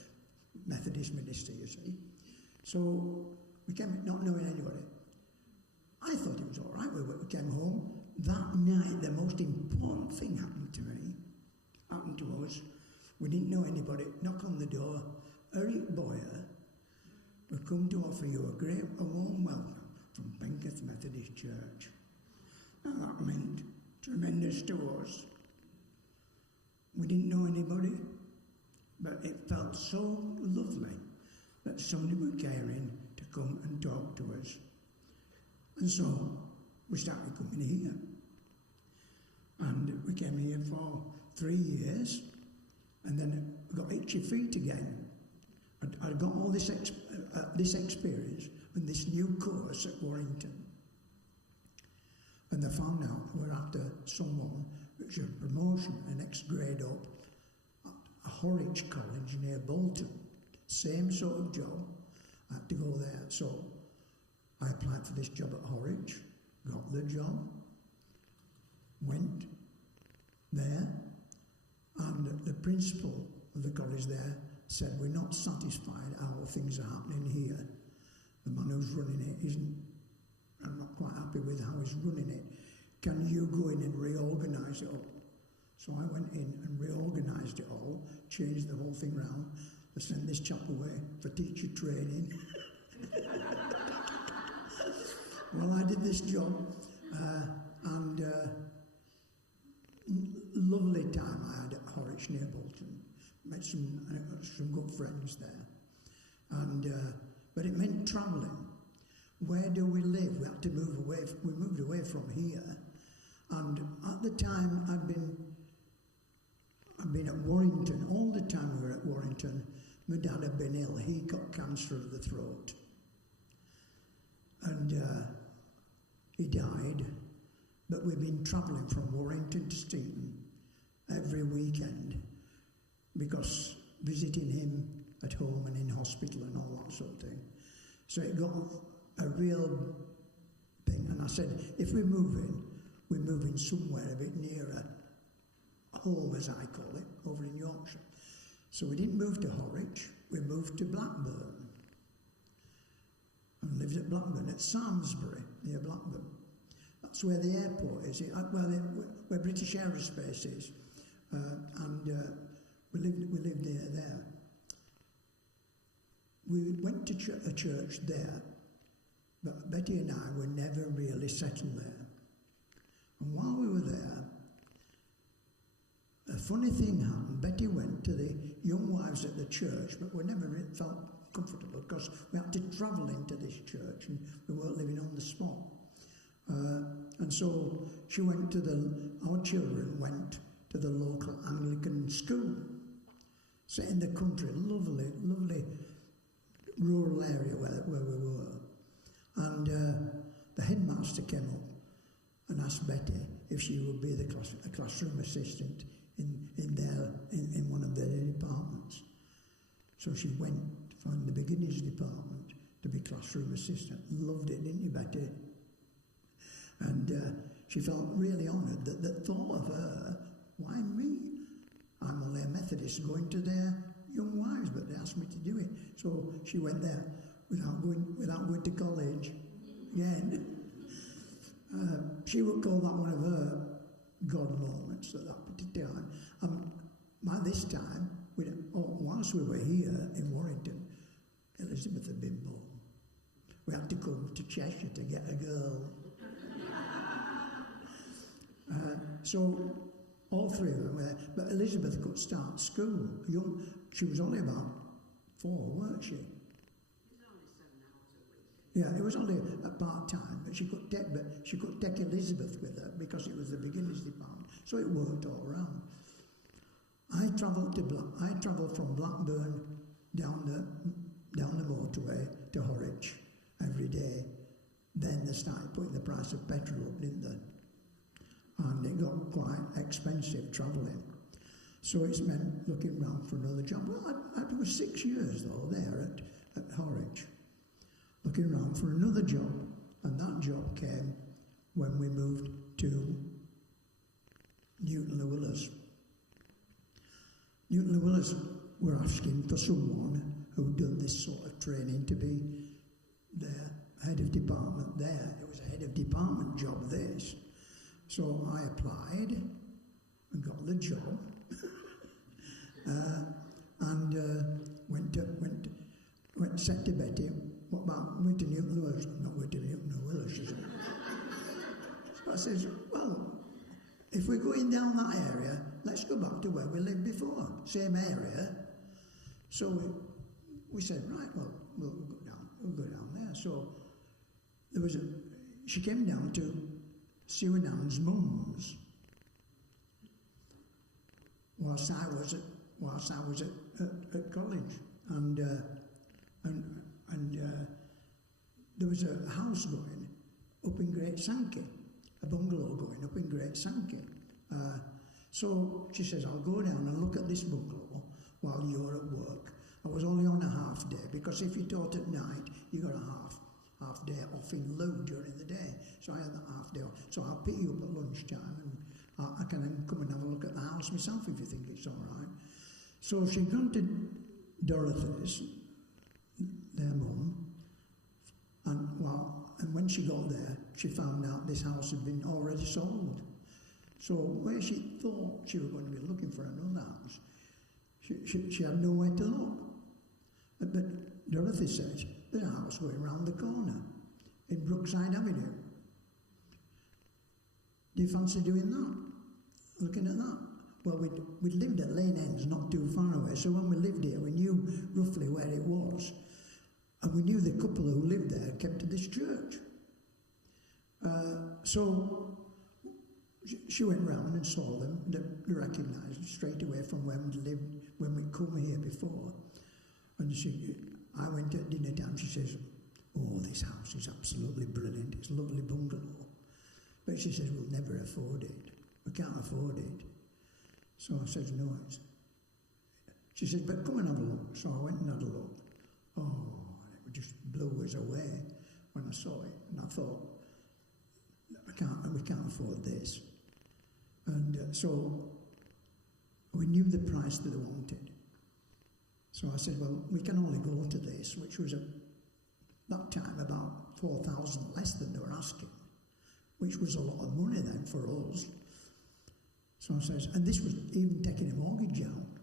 Methodist minister, you see. So we came not knowing anybody. I thought it was all right. We came home. That night, the most important thing happened to us. We didn't know anybody. Knock on the door. Eric Boyer, we've come to offer you a warm welcome from Penketh Methodist Church. Now that meant tremendous to us. We didn't know anybody, but it felt so lovely that somebody were caring to come and talk to us. And so we started coming here. And we came here for 3 years, and then we got itchy feet again. I got all this experience and this new course at Warrington. And they found out we were after someone which was a promotion, a next grade up, at a Horwich College near Bolton. Same sort of job. I had to go there. So I applied for this job at Horwich, got the job, went there, and the principal of the college there said, we're not satisfied how things are happening here. The man who's running it isn't, I'm not quite happy with how he's running it. Can you go in and reorganise it all? So I went in and reorganised it all, changed the whole thing round. I sent this chap away for teacher training. Well, I did this job, and lovely time I had at Horwich near Bolton. Met some good friends there, and but it meant travelling. Where do we live? We had to move away. We moved away from here, and at the time I'd been at Warrington all the time. We were at Warrington. My dad had been ill. He got cancer of the throat, and he died. But we've been travelling from Warrington to Steeton every weekend, because visiting him at home and in hospital and all that sort of thing. So it got a real thing. And I said, if we're moving somewhere a bit nearer home, as I call it, over in Yorkshire. So we didn't move to Horwich, we moved to Blackburn. And lived at Blackburn, at Samsbury, near Blackburn. That's where the airport is, where British Aerospace is. We lived near there. We went to a church there, but Betty and I were never really settled there. And while we were there, a funny thing happened. Betty went to the young wives at the church, but we never really felt comfortable because we had to travel into this church and we weren't living on the spot. And so she went to our children went to the local Anglican school. So in the country, lovely rural area where we were. And the headmaster came up and asked Betty if she would be a classroom assistant in one of their departments. So she went from the beginners department to be classroom assistant. Loved it, didn't you, Betty? And she felt really honoured that the thought of her, why me? I'm only a Methodist going to their young wives, but they asked me to do it. So she went there without going to college again. She would call that one of her God moments at that particular time. By this time, whilst we were here in Warrington, Elizabeth had been born. We had to come to Cheshire to get a girl. So all three of them were there. But Elizabeth could start school. She was only about 4, weren't she? It was only 7 hours a week. Yeah, it was only a part-time, but she could take Elizabeth with her because it was the beginners department. So it worked all around. I travelled from Blackburn down the motorway to Horwich every day. Then they started putting the price of petrol up, didn't they? And it got quite expensive travelling. So it's meant looking round for another job. Well, I was 6 years though there at Horwich, looking round for another job. And that job came when we moved to Newton-le-Willows. Newton-le-Willows were asking for someone who'd done this sort of training to be their head of department there. It was a head of department job, this. So I applied and got the job. Went said to Betty, what about Whitney Newton Willis? Not Whitney Newton Willis, she said. So I says, well, if we're going down that area, let's go back to where we lived before, same area. So we said, right, well, we'll go down there. So she came down to Sue and Ann's mum's whilst I was at college, and there was a house going up in Great Sankey, a bungalow going up in Great Sankey. So she says, I'll go down and look at this bungalow while you're at work. I was only on a half day, because if you taught at night, you got a half day off in lieu during the day. So I had that half day off. So I'll pick you up at lunchtime, and I can then come and have a look at the house myself if you think it's all right. So she'd gone to Dorothy's, their mum, and when she got there, she found out this house had been already sold. So where she thought she was going to be looking for another house, she had nowhere to look. But Dorothy said, there's a house going round the corner in Brookside Avenue. Do you fancy doing that? Looking at that? Well, we'd lived at Lane Ends, not too far away, so when we lived here, we knew roughly where it was. And we knew the couple who lived there kept to this church. So she went round and saw them. They recognised straight away from where we lived, when we'd come here before. And I went at dinner time, she says, oh, this house is absolutely brilliant, it's a lovely bungalow. But she says, we'll never afford it. We can't afford it. So I said, no. She said, but come and have a look. So I went and had a look. Oh, it just blew us away when I saw it. And I thought, we can't afford this. And so we knew the price that they wanted. So I said, well, we can only go to this, which was at that time about 4,000 less than they were asking, which was a lot of money then for us. So I says, and this was even taking a mortgage out.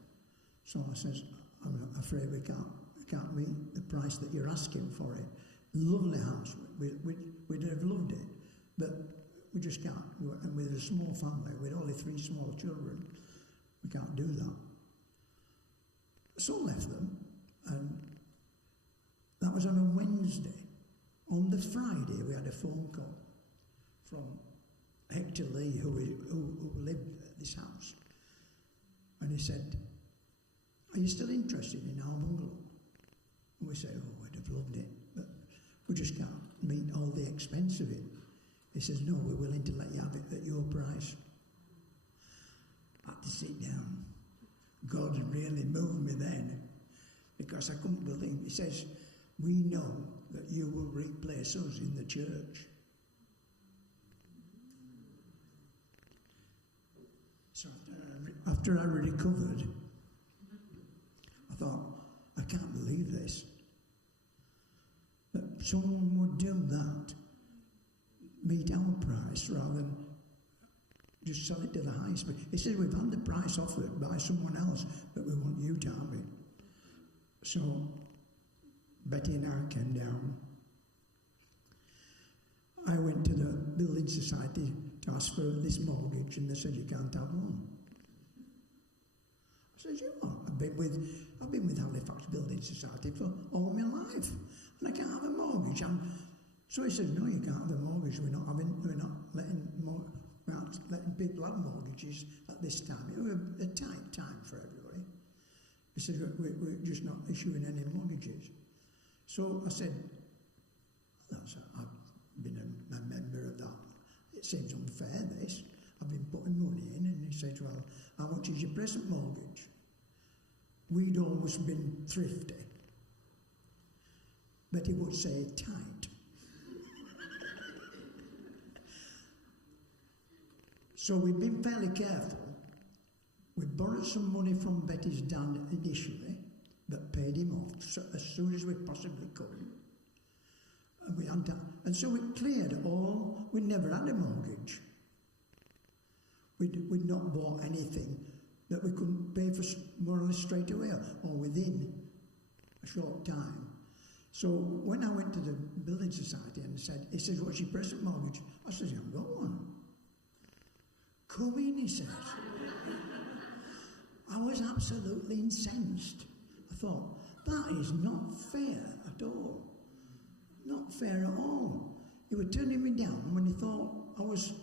So I says, I'm afraid we can't meet the price that you're asking for it. Lovely house, we'd have loved it, but we just can't. And with a small family, with only 3 small children, we can't do that. So I left them, and that was on a Wednesday. On the Friday, we had a phone call from Hector Lee, who lived at this house. And he said, are you still interested in our bungalow? And we said, oh, I'd have loved it, but we just can't meet all the expense of it. He says, no, we're willing to let you have it at your price. I had to sit down. God really moved me then, because I couldn't believe. He says, we know that you will replace us in the church. So after I recovered, I thought, I can't believe this. That someone would do that, meet our price, rather than just sell it to the highest. He said, we've had the price offered by someone else, but we want you to have it. So Betty and I came down. I went to the building society to ask for this mortgage, and they said, you can't have one. I said, you what? I've been with Halifax Building Society for all my life, and I can't have a mortgage. So he said, no, you can't have a mortgage. We're not letting people have mortgages at this time. It was a tight time for everybody. He said, we're just not issuing any mortgages. So I said, I've been a member of that. It seems unfair, this. I've been putting money in. And he said, well, how much is your present mortgage? We'd always been thrifty. But he would say tight. So we've been fairly careful. We borrowed some money from Betty's dad initially, but paid him off as soon as we possibly could. And so we cleared all. We never had a mortgage. We'd not bought anything that we couldn't pay for more or less straight away or within a short time. So when I went to the building society and he says, what's your present mortgage? I said, I haven't got one. Come in, he says. I was absolutely incensed. I thought, that is not fair at all. Not fair at all. He was turning me down when he thought I was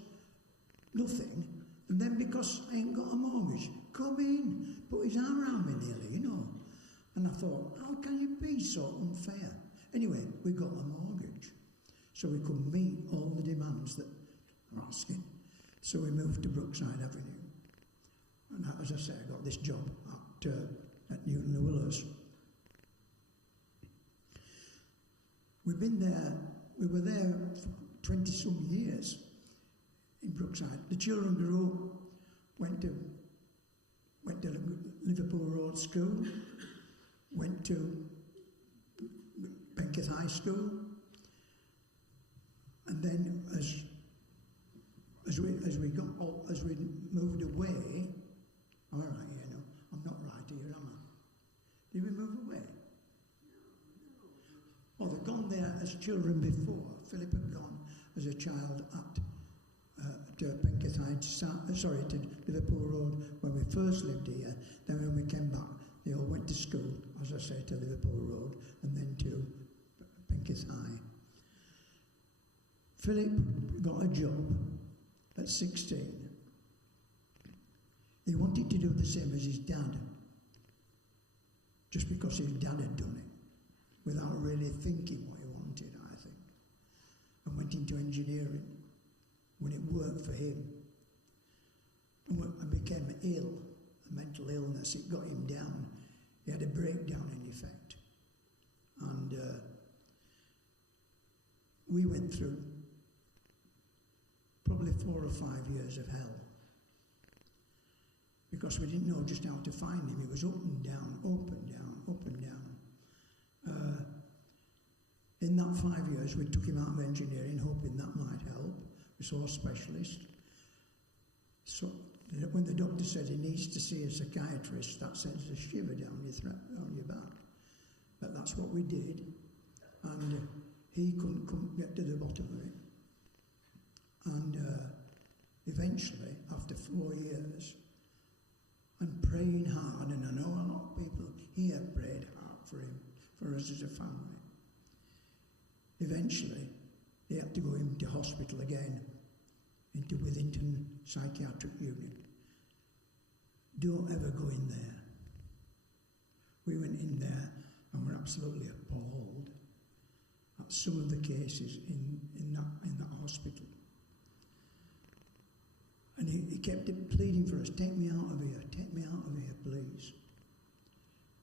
nothing, and then because I ain't got a mortgage, come in, put his arm around me nearly, you know. And I thought, how can you be so unfair? Anyway, we got a mortgage, so we could meet all the demands that are asking. So we moved to Brookside Avenue. And as I say, I got this job at Newton the Willows. We were there for 20-some years in Brookside. The children grew up, went to Liverpool Road School, went to Penketh High School, and then as we moved away, all right, you know, I'm not right here, am I? Did we move away? Well, they'd gone there as children before. Philip had gone as a child at Penketh to Liverpool Road when we first lived here. Then when we came back, they all went to school, as I say, to Liverpool Road and then to Penketh High. Philip got a job at 16. He wanted to do the same as his dad, just because his dad had done it, without really thinking what he wanted, I think, and went into engineering when it worked for him, and became ill, a mental illness. It got him down. He had a breakdown in effect, and we went through probably 4 or 5 years of hell, because we didn't know just how to find him. He was up and down, up and down, up and down. In that 5 years, we took him out of engineering, hoping that might help. We saw a specialist. So when the doctor said he needs to see a psychiatrist, that sends a shiver down your back. But that's what we did, and he couldn't get to the bottom of it. And eventually, after 4 years, and praying hard, and I know a lot of people here prayed hard for him, for us as a family. Eventually, he had to go into hospital again, into Withington Psychiatric Unit. Don't ever go in there. We went in there and were absolutely appalled at some of the cases in that hospital. And he kept pleading for us, take me out of here, please.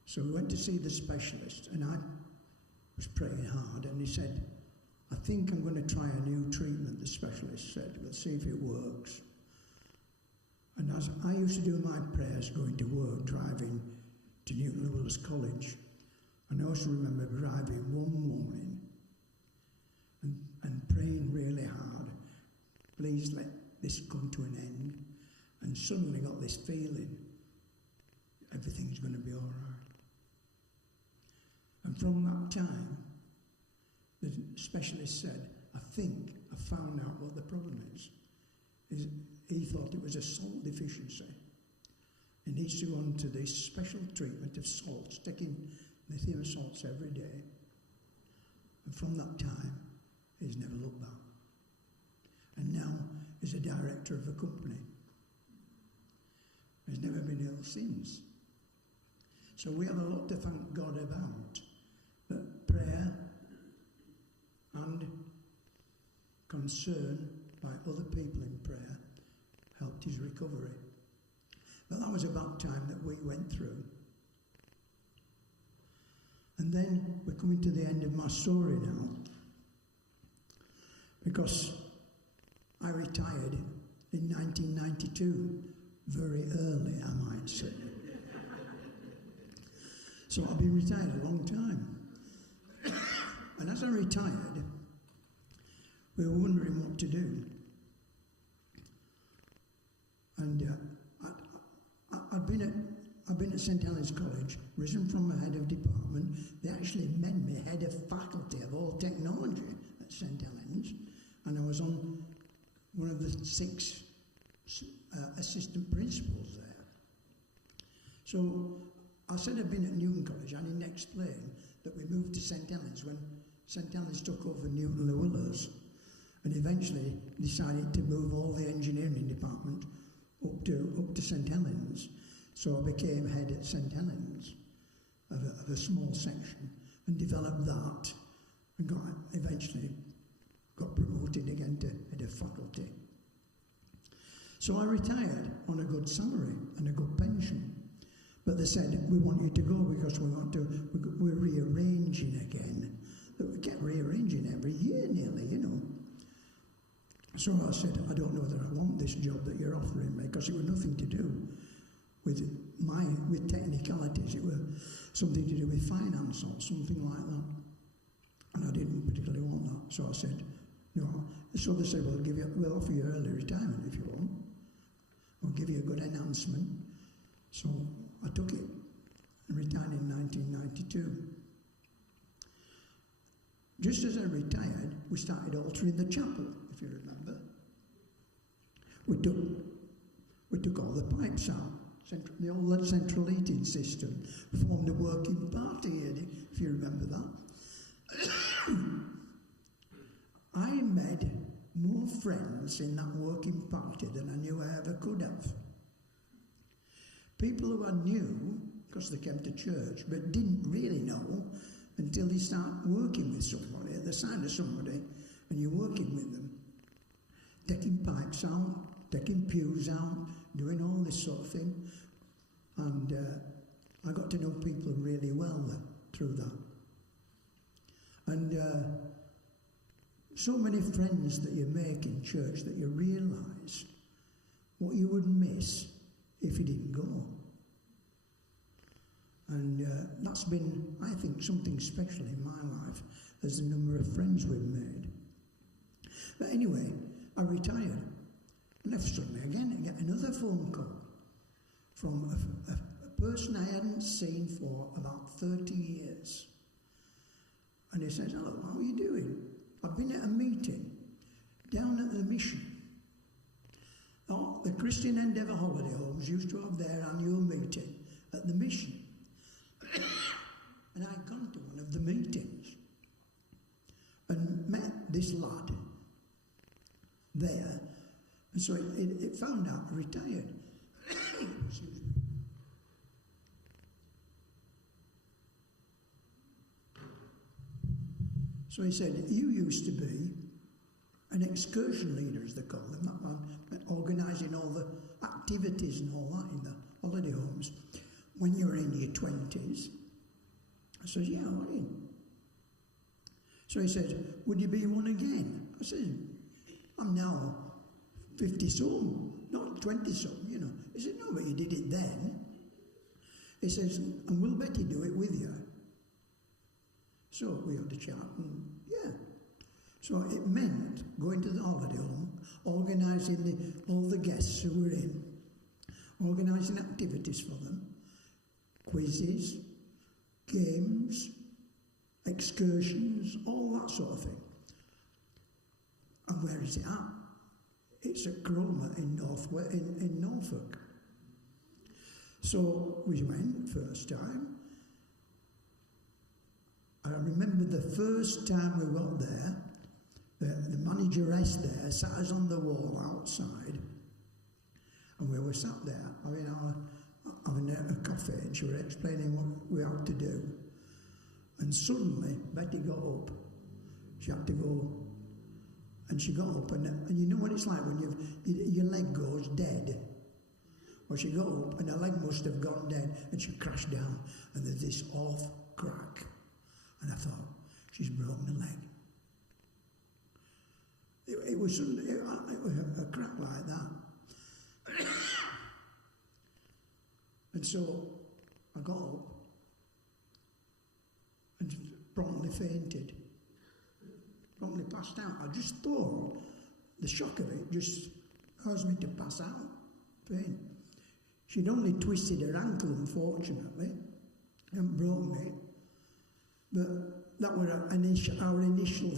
So we went to see the specialist, and I was praying hard, and he said, I think I'm going to try a new treatment, the specialist said. We'll see if it works. And as I used to do my prayers going to work, driving to Newton Willows College, and I also remember driving one morning and praying really hard, please let this come to an end, and suddenly got this feeling, everything's going to be all right. And from that time, the specialist said, I think I found out what the problem is he thought it was a salt deficiency. He needs to go on to this special treatment of salts, taking lithium salts every day. And from that time, he's never looked back. And now he's a director of a company. He's never been ill since. So we have a lot to thank God about. That prayer and concern by other people in prayer helped his recovery. But that was about time that we went through. And then we're coming to the end of my story now, because I retired in 1992, very early, I might say. So I've been retired a long time. And as I retired, we were wondering what to do. And I'd I've been at St Helens College, risen from a head of department. They actually made me head of faculty of all technology at St Helens, and I was on one of the 6 assistant principals there. So I said I'd been at Newton College. I didn't explain that we moved to St Helens when St Helens took over Newton Llewellys, and eventually decided to move all the engineering department up to St Helens. So I became head at St Helens of a small section and developed that, and eventually got promoted again to head of faculty. So I retired on a good salary and a good pension. But they said, we want you to go because we're rearranging again. But we kept rearranging every year nearly, you know. So I said, I don't know whether I want this job that you're offering me, because it was nothing to do with technicalities. It was something to do with finance or something like that. And I didn't particularly want that. So I said, no. So they said, we'll offer you early retirement if you want. We'll give you a good enhancement. So I took it and retired in 1992. Just as I retired, we started altering the chapel, if you remember. We took all the pipes out, the old central heating system, formed a working party here, if you remember that. I made more friends in that working party than I knew I ever could have. People who I knew, because they came to church, but didn't really know until you start working with somebody, at the side of somebody, and you're working with them. Taking pipes out, taking pews out, doing all this sort of thing. And I got to know people really well through that. And so many friends that you make in church that you realise what you would miss if you didn't go. And that's been, I think, something special in my life, as the number of friends we've made. But anyway, I retired, and then suddenly again I get another phone call from a person I hadn't seen for about 30 years. And he says, hello, how are you doing? I've been at a meeting down at the mission. Oh, the Christian Endeavour Holiday Homes used to have their annual meeting at the mission. And I'd gone to one of the meetings and met this lad there. And so it found out I retired. Excuse me. So he said, you used to be an excursion leader, as they call them, that man, organising all the activities and all that in the holiday homes when you were in your 20s. I said, yeah, I did. So he said, would you be one again? I said, I'm now 50-some, not 20-some, you know. He said, no, but you did it then. He says, and we'll bet you do it with you. So we had a chat, and yeah. So it meant going to the holiday home, organising all the guests who were in, organising activities for them, quizzes, games, excursions, all that sort of thing. And where is it at? It's at Cromer in Norfolk. So we went first time. I remember the first time we got there, the manageress there sat us on the wall outside, and we were sat there having a coffee, and she was explaining what we had to do. And suddenly Betty got up. She had to go, and she got up, and you know what it's like when your leg goes dead. Well, she got up, and her leg must have gone dead, and she crashed down, and there's this off crack. And I thought, she's broken a leg. It was a crack like that. And so I got up and promptly fainted, promptly passed out. I just thought the shock of it just caused me to pass out, faint. She'd only twisted her ankle, unfortunately, and broken it. But that was our initial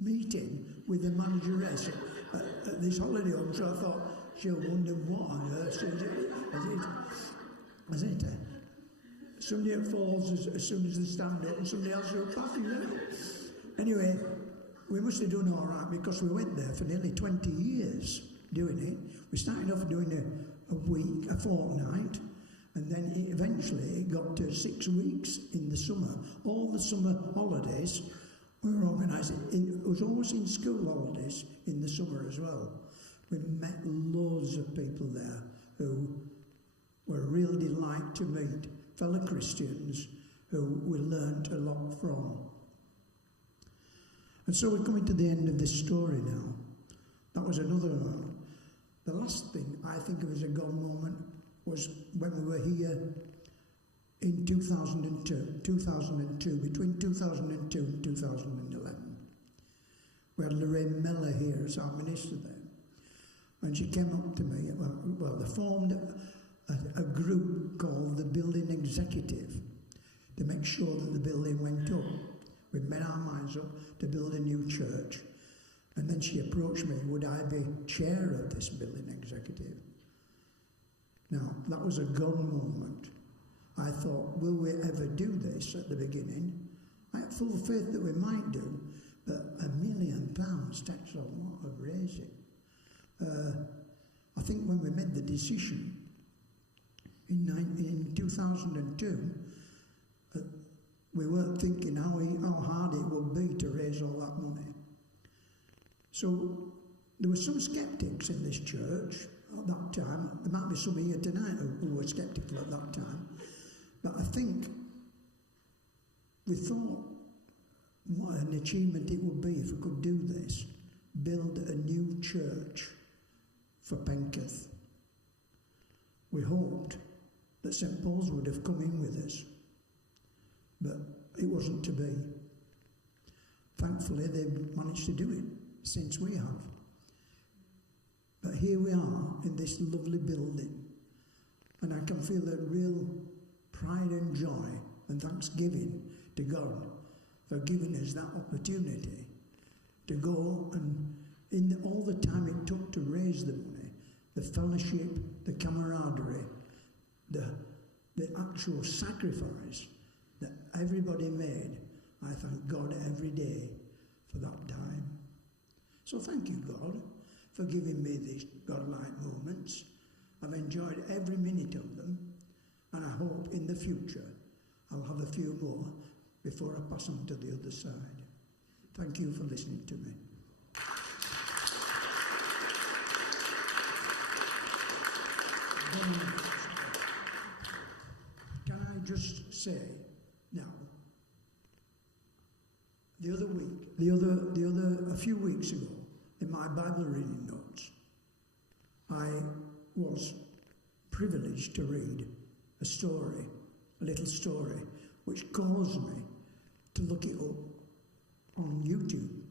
meeting with the manageress at this holiday home. So I thought, she'll wonder what on earth is it? Somebody that falls as soon as they stand up, and somebody else who passes out. Anyway, we must have done all right because we went there for nearly 20 years doing it. We started off doing a week, a fortnight, and then eventually it got to 6 weeks in the summer. All the summer holidays we were organising. It was always in school holidays in the summer as well. We met loads of people there who were a real delight to meet, fellow Christians who we learnt a lot from. And so we're coming to the end of this story now. That was another one. The last thing I think of as a God moment was when we were here in 2002, between 2002 and 2011. We had Lorraine Miller here as our minister then. And she came up to me, well, they formed a group called the Building Executive to make sure that the building went up. We made our minds up to build a new church. And then she approached me, would I be chair of this building executive? Now, that was a God moment. I thought, will we ever do this at the beginning? I had full faith that we might do, but £1 million takes a lot of raising. I think when we made the decision in 2002, we weren't thinking how hard it would be to raise all that money. So there were some sceptics in this church at that time. There might be some here tonight who were sceptical at that time. But I think we thought what an achievement it would be if we could do this. Build a new church for Penketh. We hoped that St. Paul's would have come in with us, but it wasn't to be. Thankfully, they've managed to do it since we have. But here we are in this lovely building, and I can feel a real pride and joy and thanksgiving to God for giving us that opportunity to go and in all the time it took to raise the money, the fellowship, the camaraderie, the actual sacrifice that everybody made, I thank God every day for that time. So thank you, God, for giving me these God-like moments. I've enjoyed every minute of them, and I hope in the future I'll have a few more before I pass on to the other side. Thank you for listening to me. Can I just say now, a few weeks ago, in my Bible reading notes, I was privileged to read a little story, which caused me to look it up on YouTube.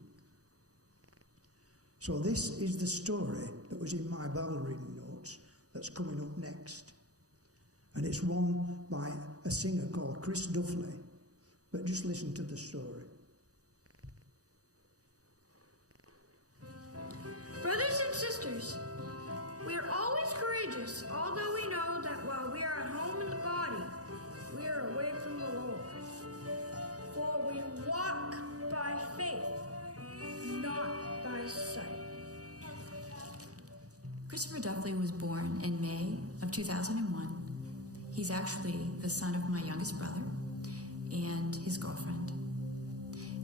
So this is the story that was in my Bible reading notes that's coming up next. And it's one by a singer called Chris Duffley. But just listen to the story. Brothers and sisters, we are always courageous, although we know that while we are at home in the body, we are away from the Lord. For we walk by faith, not by sight. Christopher Duffley was born in May of 2001. He's actually the son of my youngest brother and his girlfriend.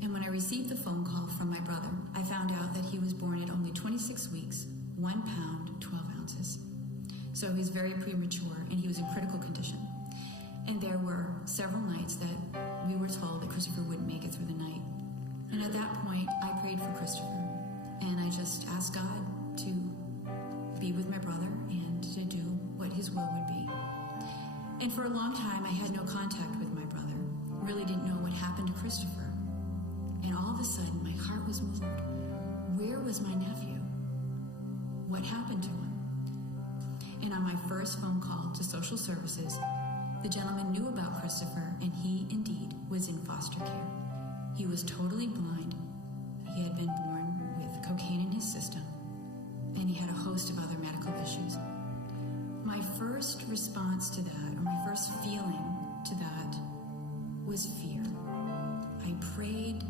And when I received the phone call from my brother, I found out that he was born at only 26 weeks, 1 pound, 12 ounces. So he's very premature, and he was in critical condition. And there were several nights that we were told that Christopher wouldn't make it through the night. And at that point, I prayed for Christopher. And I just asked God to be with my brother and to do what his will would be. And for a long time, I had no contact with my brother. Really didn't know what happened to Christopher. And all of a sudden, my heart was moved. Where was my nephew? What happened to him? And on my first phone call to social services, the gentleman knew about Christopher, and he indeed was in foster care. He was totally blind. He had been born with cocaine in his system, and he had a host of other medical issues. My first response to that, or my first feeling to that, was fear. I prayed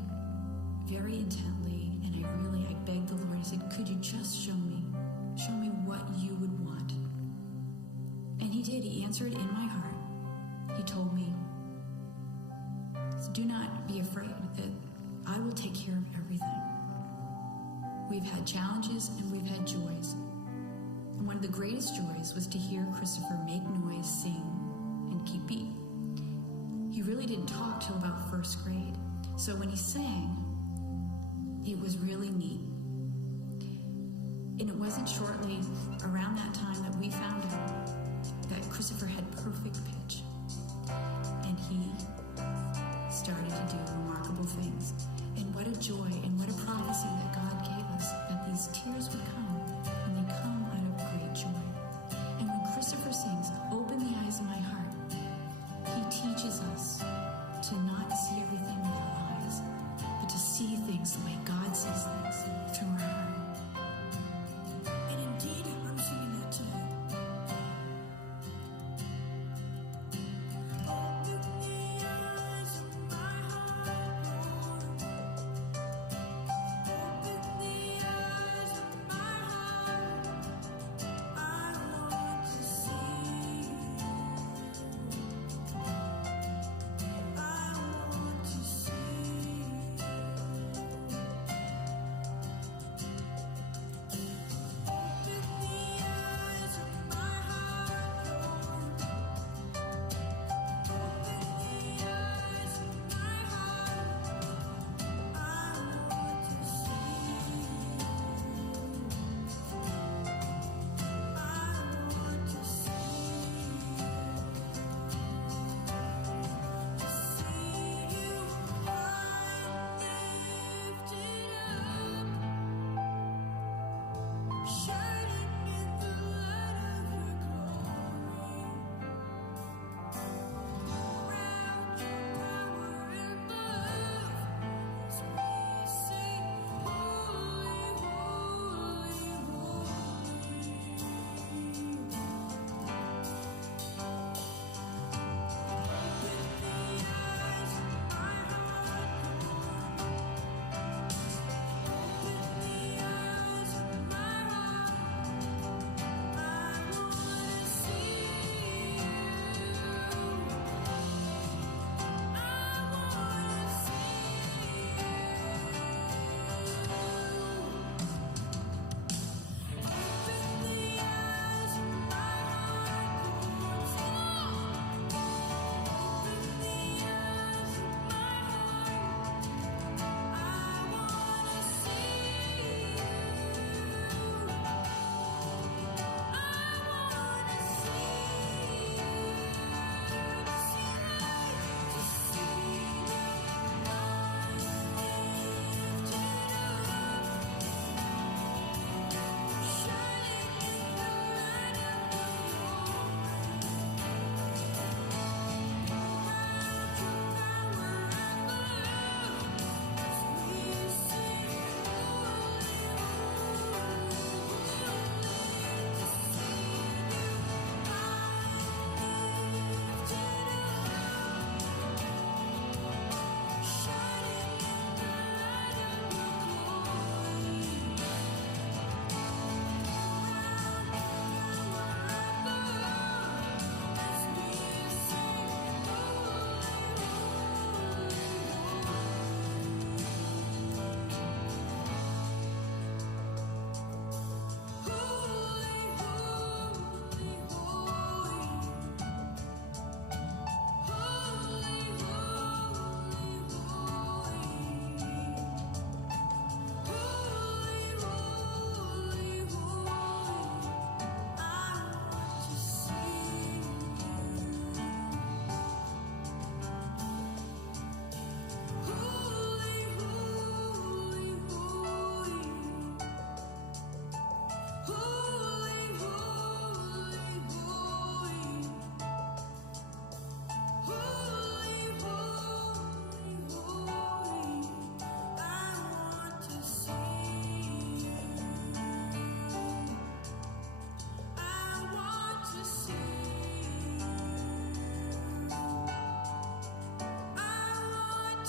very intently, and I begged the Lord. I said, could you just show me what you would want? And he did. He answered in my heart. He told me, do not be afraid, that I will take care of everything. We've had challenges and we've had joys. And one of the greatest joys was to hear Christopher make noise, sing, and keep beat. He really didn't talk till about first grade. So when he sang, it was really neat. And it wasn't shortly around that time that we found out that Christopher had perfect pitch. And he started to do remarkable things. And what a joy and what a prophecy that God gave us, that these tears would come, and they come out of great joy. And when Christopher sings, "Open the eyes of my heart," he teaches us to not see everything with our eyes, but to see things the way God sees things, through our heart. And indeed, I'm singing that today. Open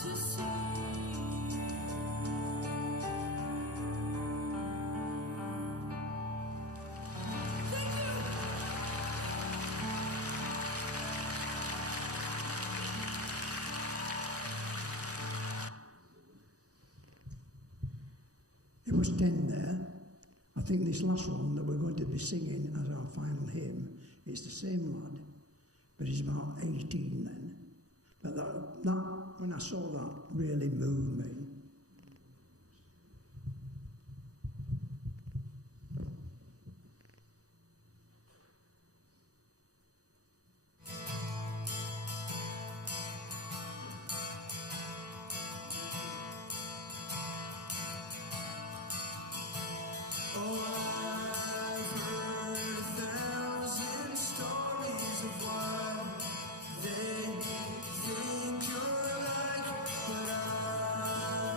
to see. It was 10 there. I think this last one that we're going to be singing as our final hymn, it's the same lad, but he's about 18 then. But that when I saw that, really moved me. They think you're like, but I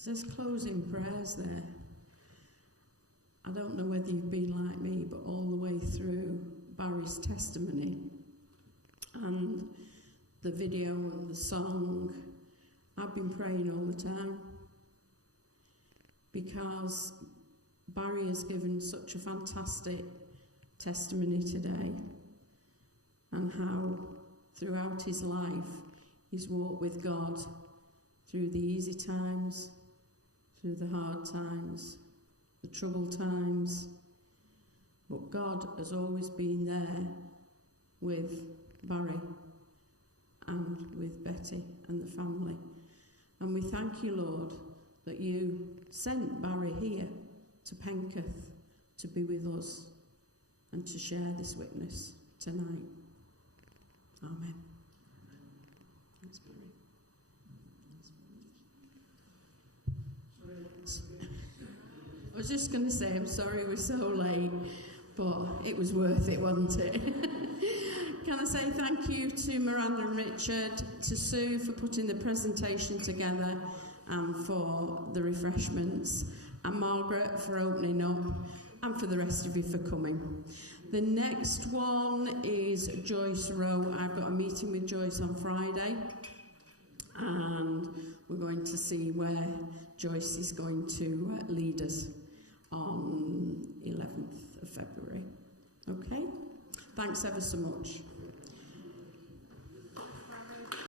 says closing prayers there. I don't know whether you've been like me, but all the way through Barry's testimony and the video and the song, I've been praying all the time, because Barry has given such a fantastic testimony today, and how throughout his life he's walked with God through the easy times, through the hard times, the troubled times. But God has always been there with Barry and with Betty and the family. And we thank you, Lord, that you sent Barry here to Penketh to be with us and to share this witness tonight. Amen. Thanks, Barry. I was just going to say, I'm sorry we're so late, but it was worth it, wasn't it? Can I say thank you to Miranda and Richard, to Sue for putting the presentation together and for the refreshments, and Margaret for opening up, and for the rest of you for coming. The next one is Joyce Rowe. I've got a meeting with Joyce on Friday, and we're going to see where Joyce is going to lead us on 11th of February. Okay? Thanks ever so much.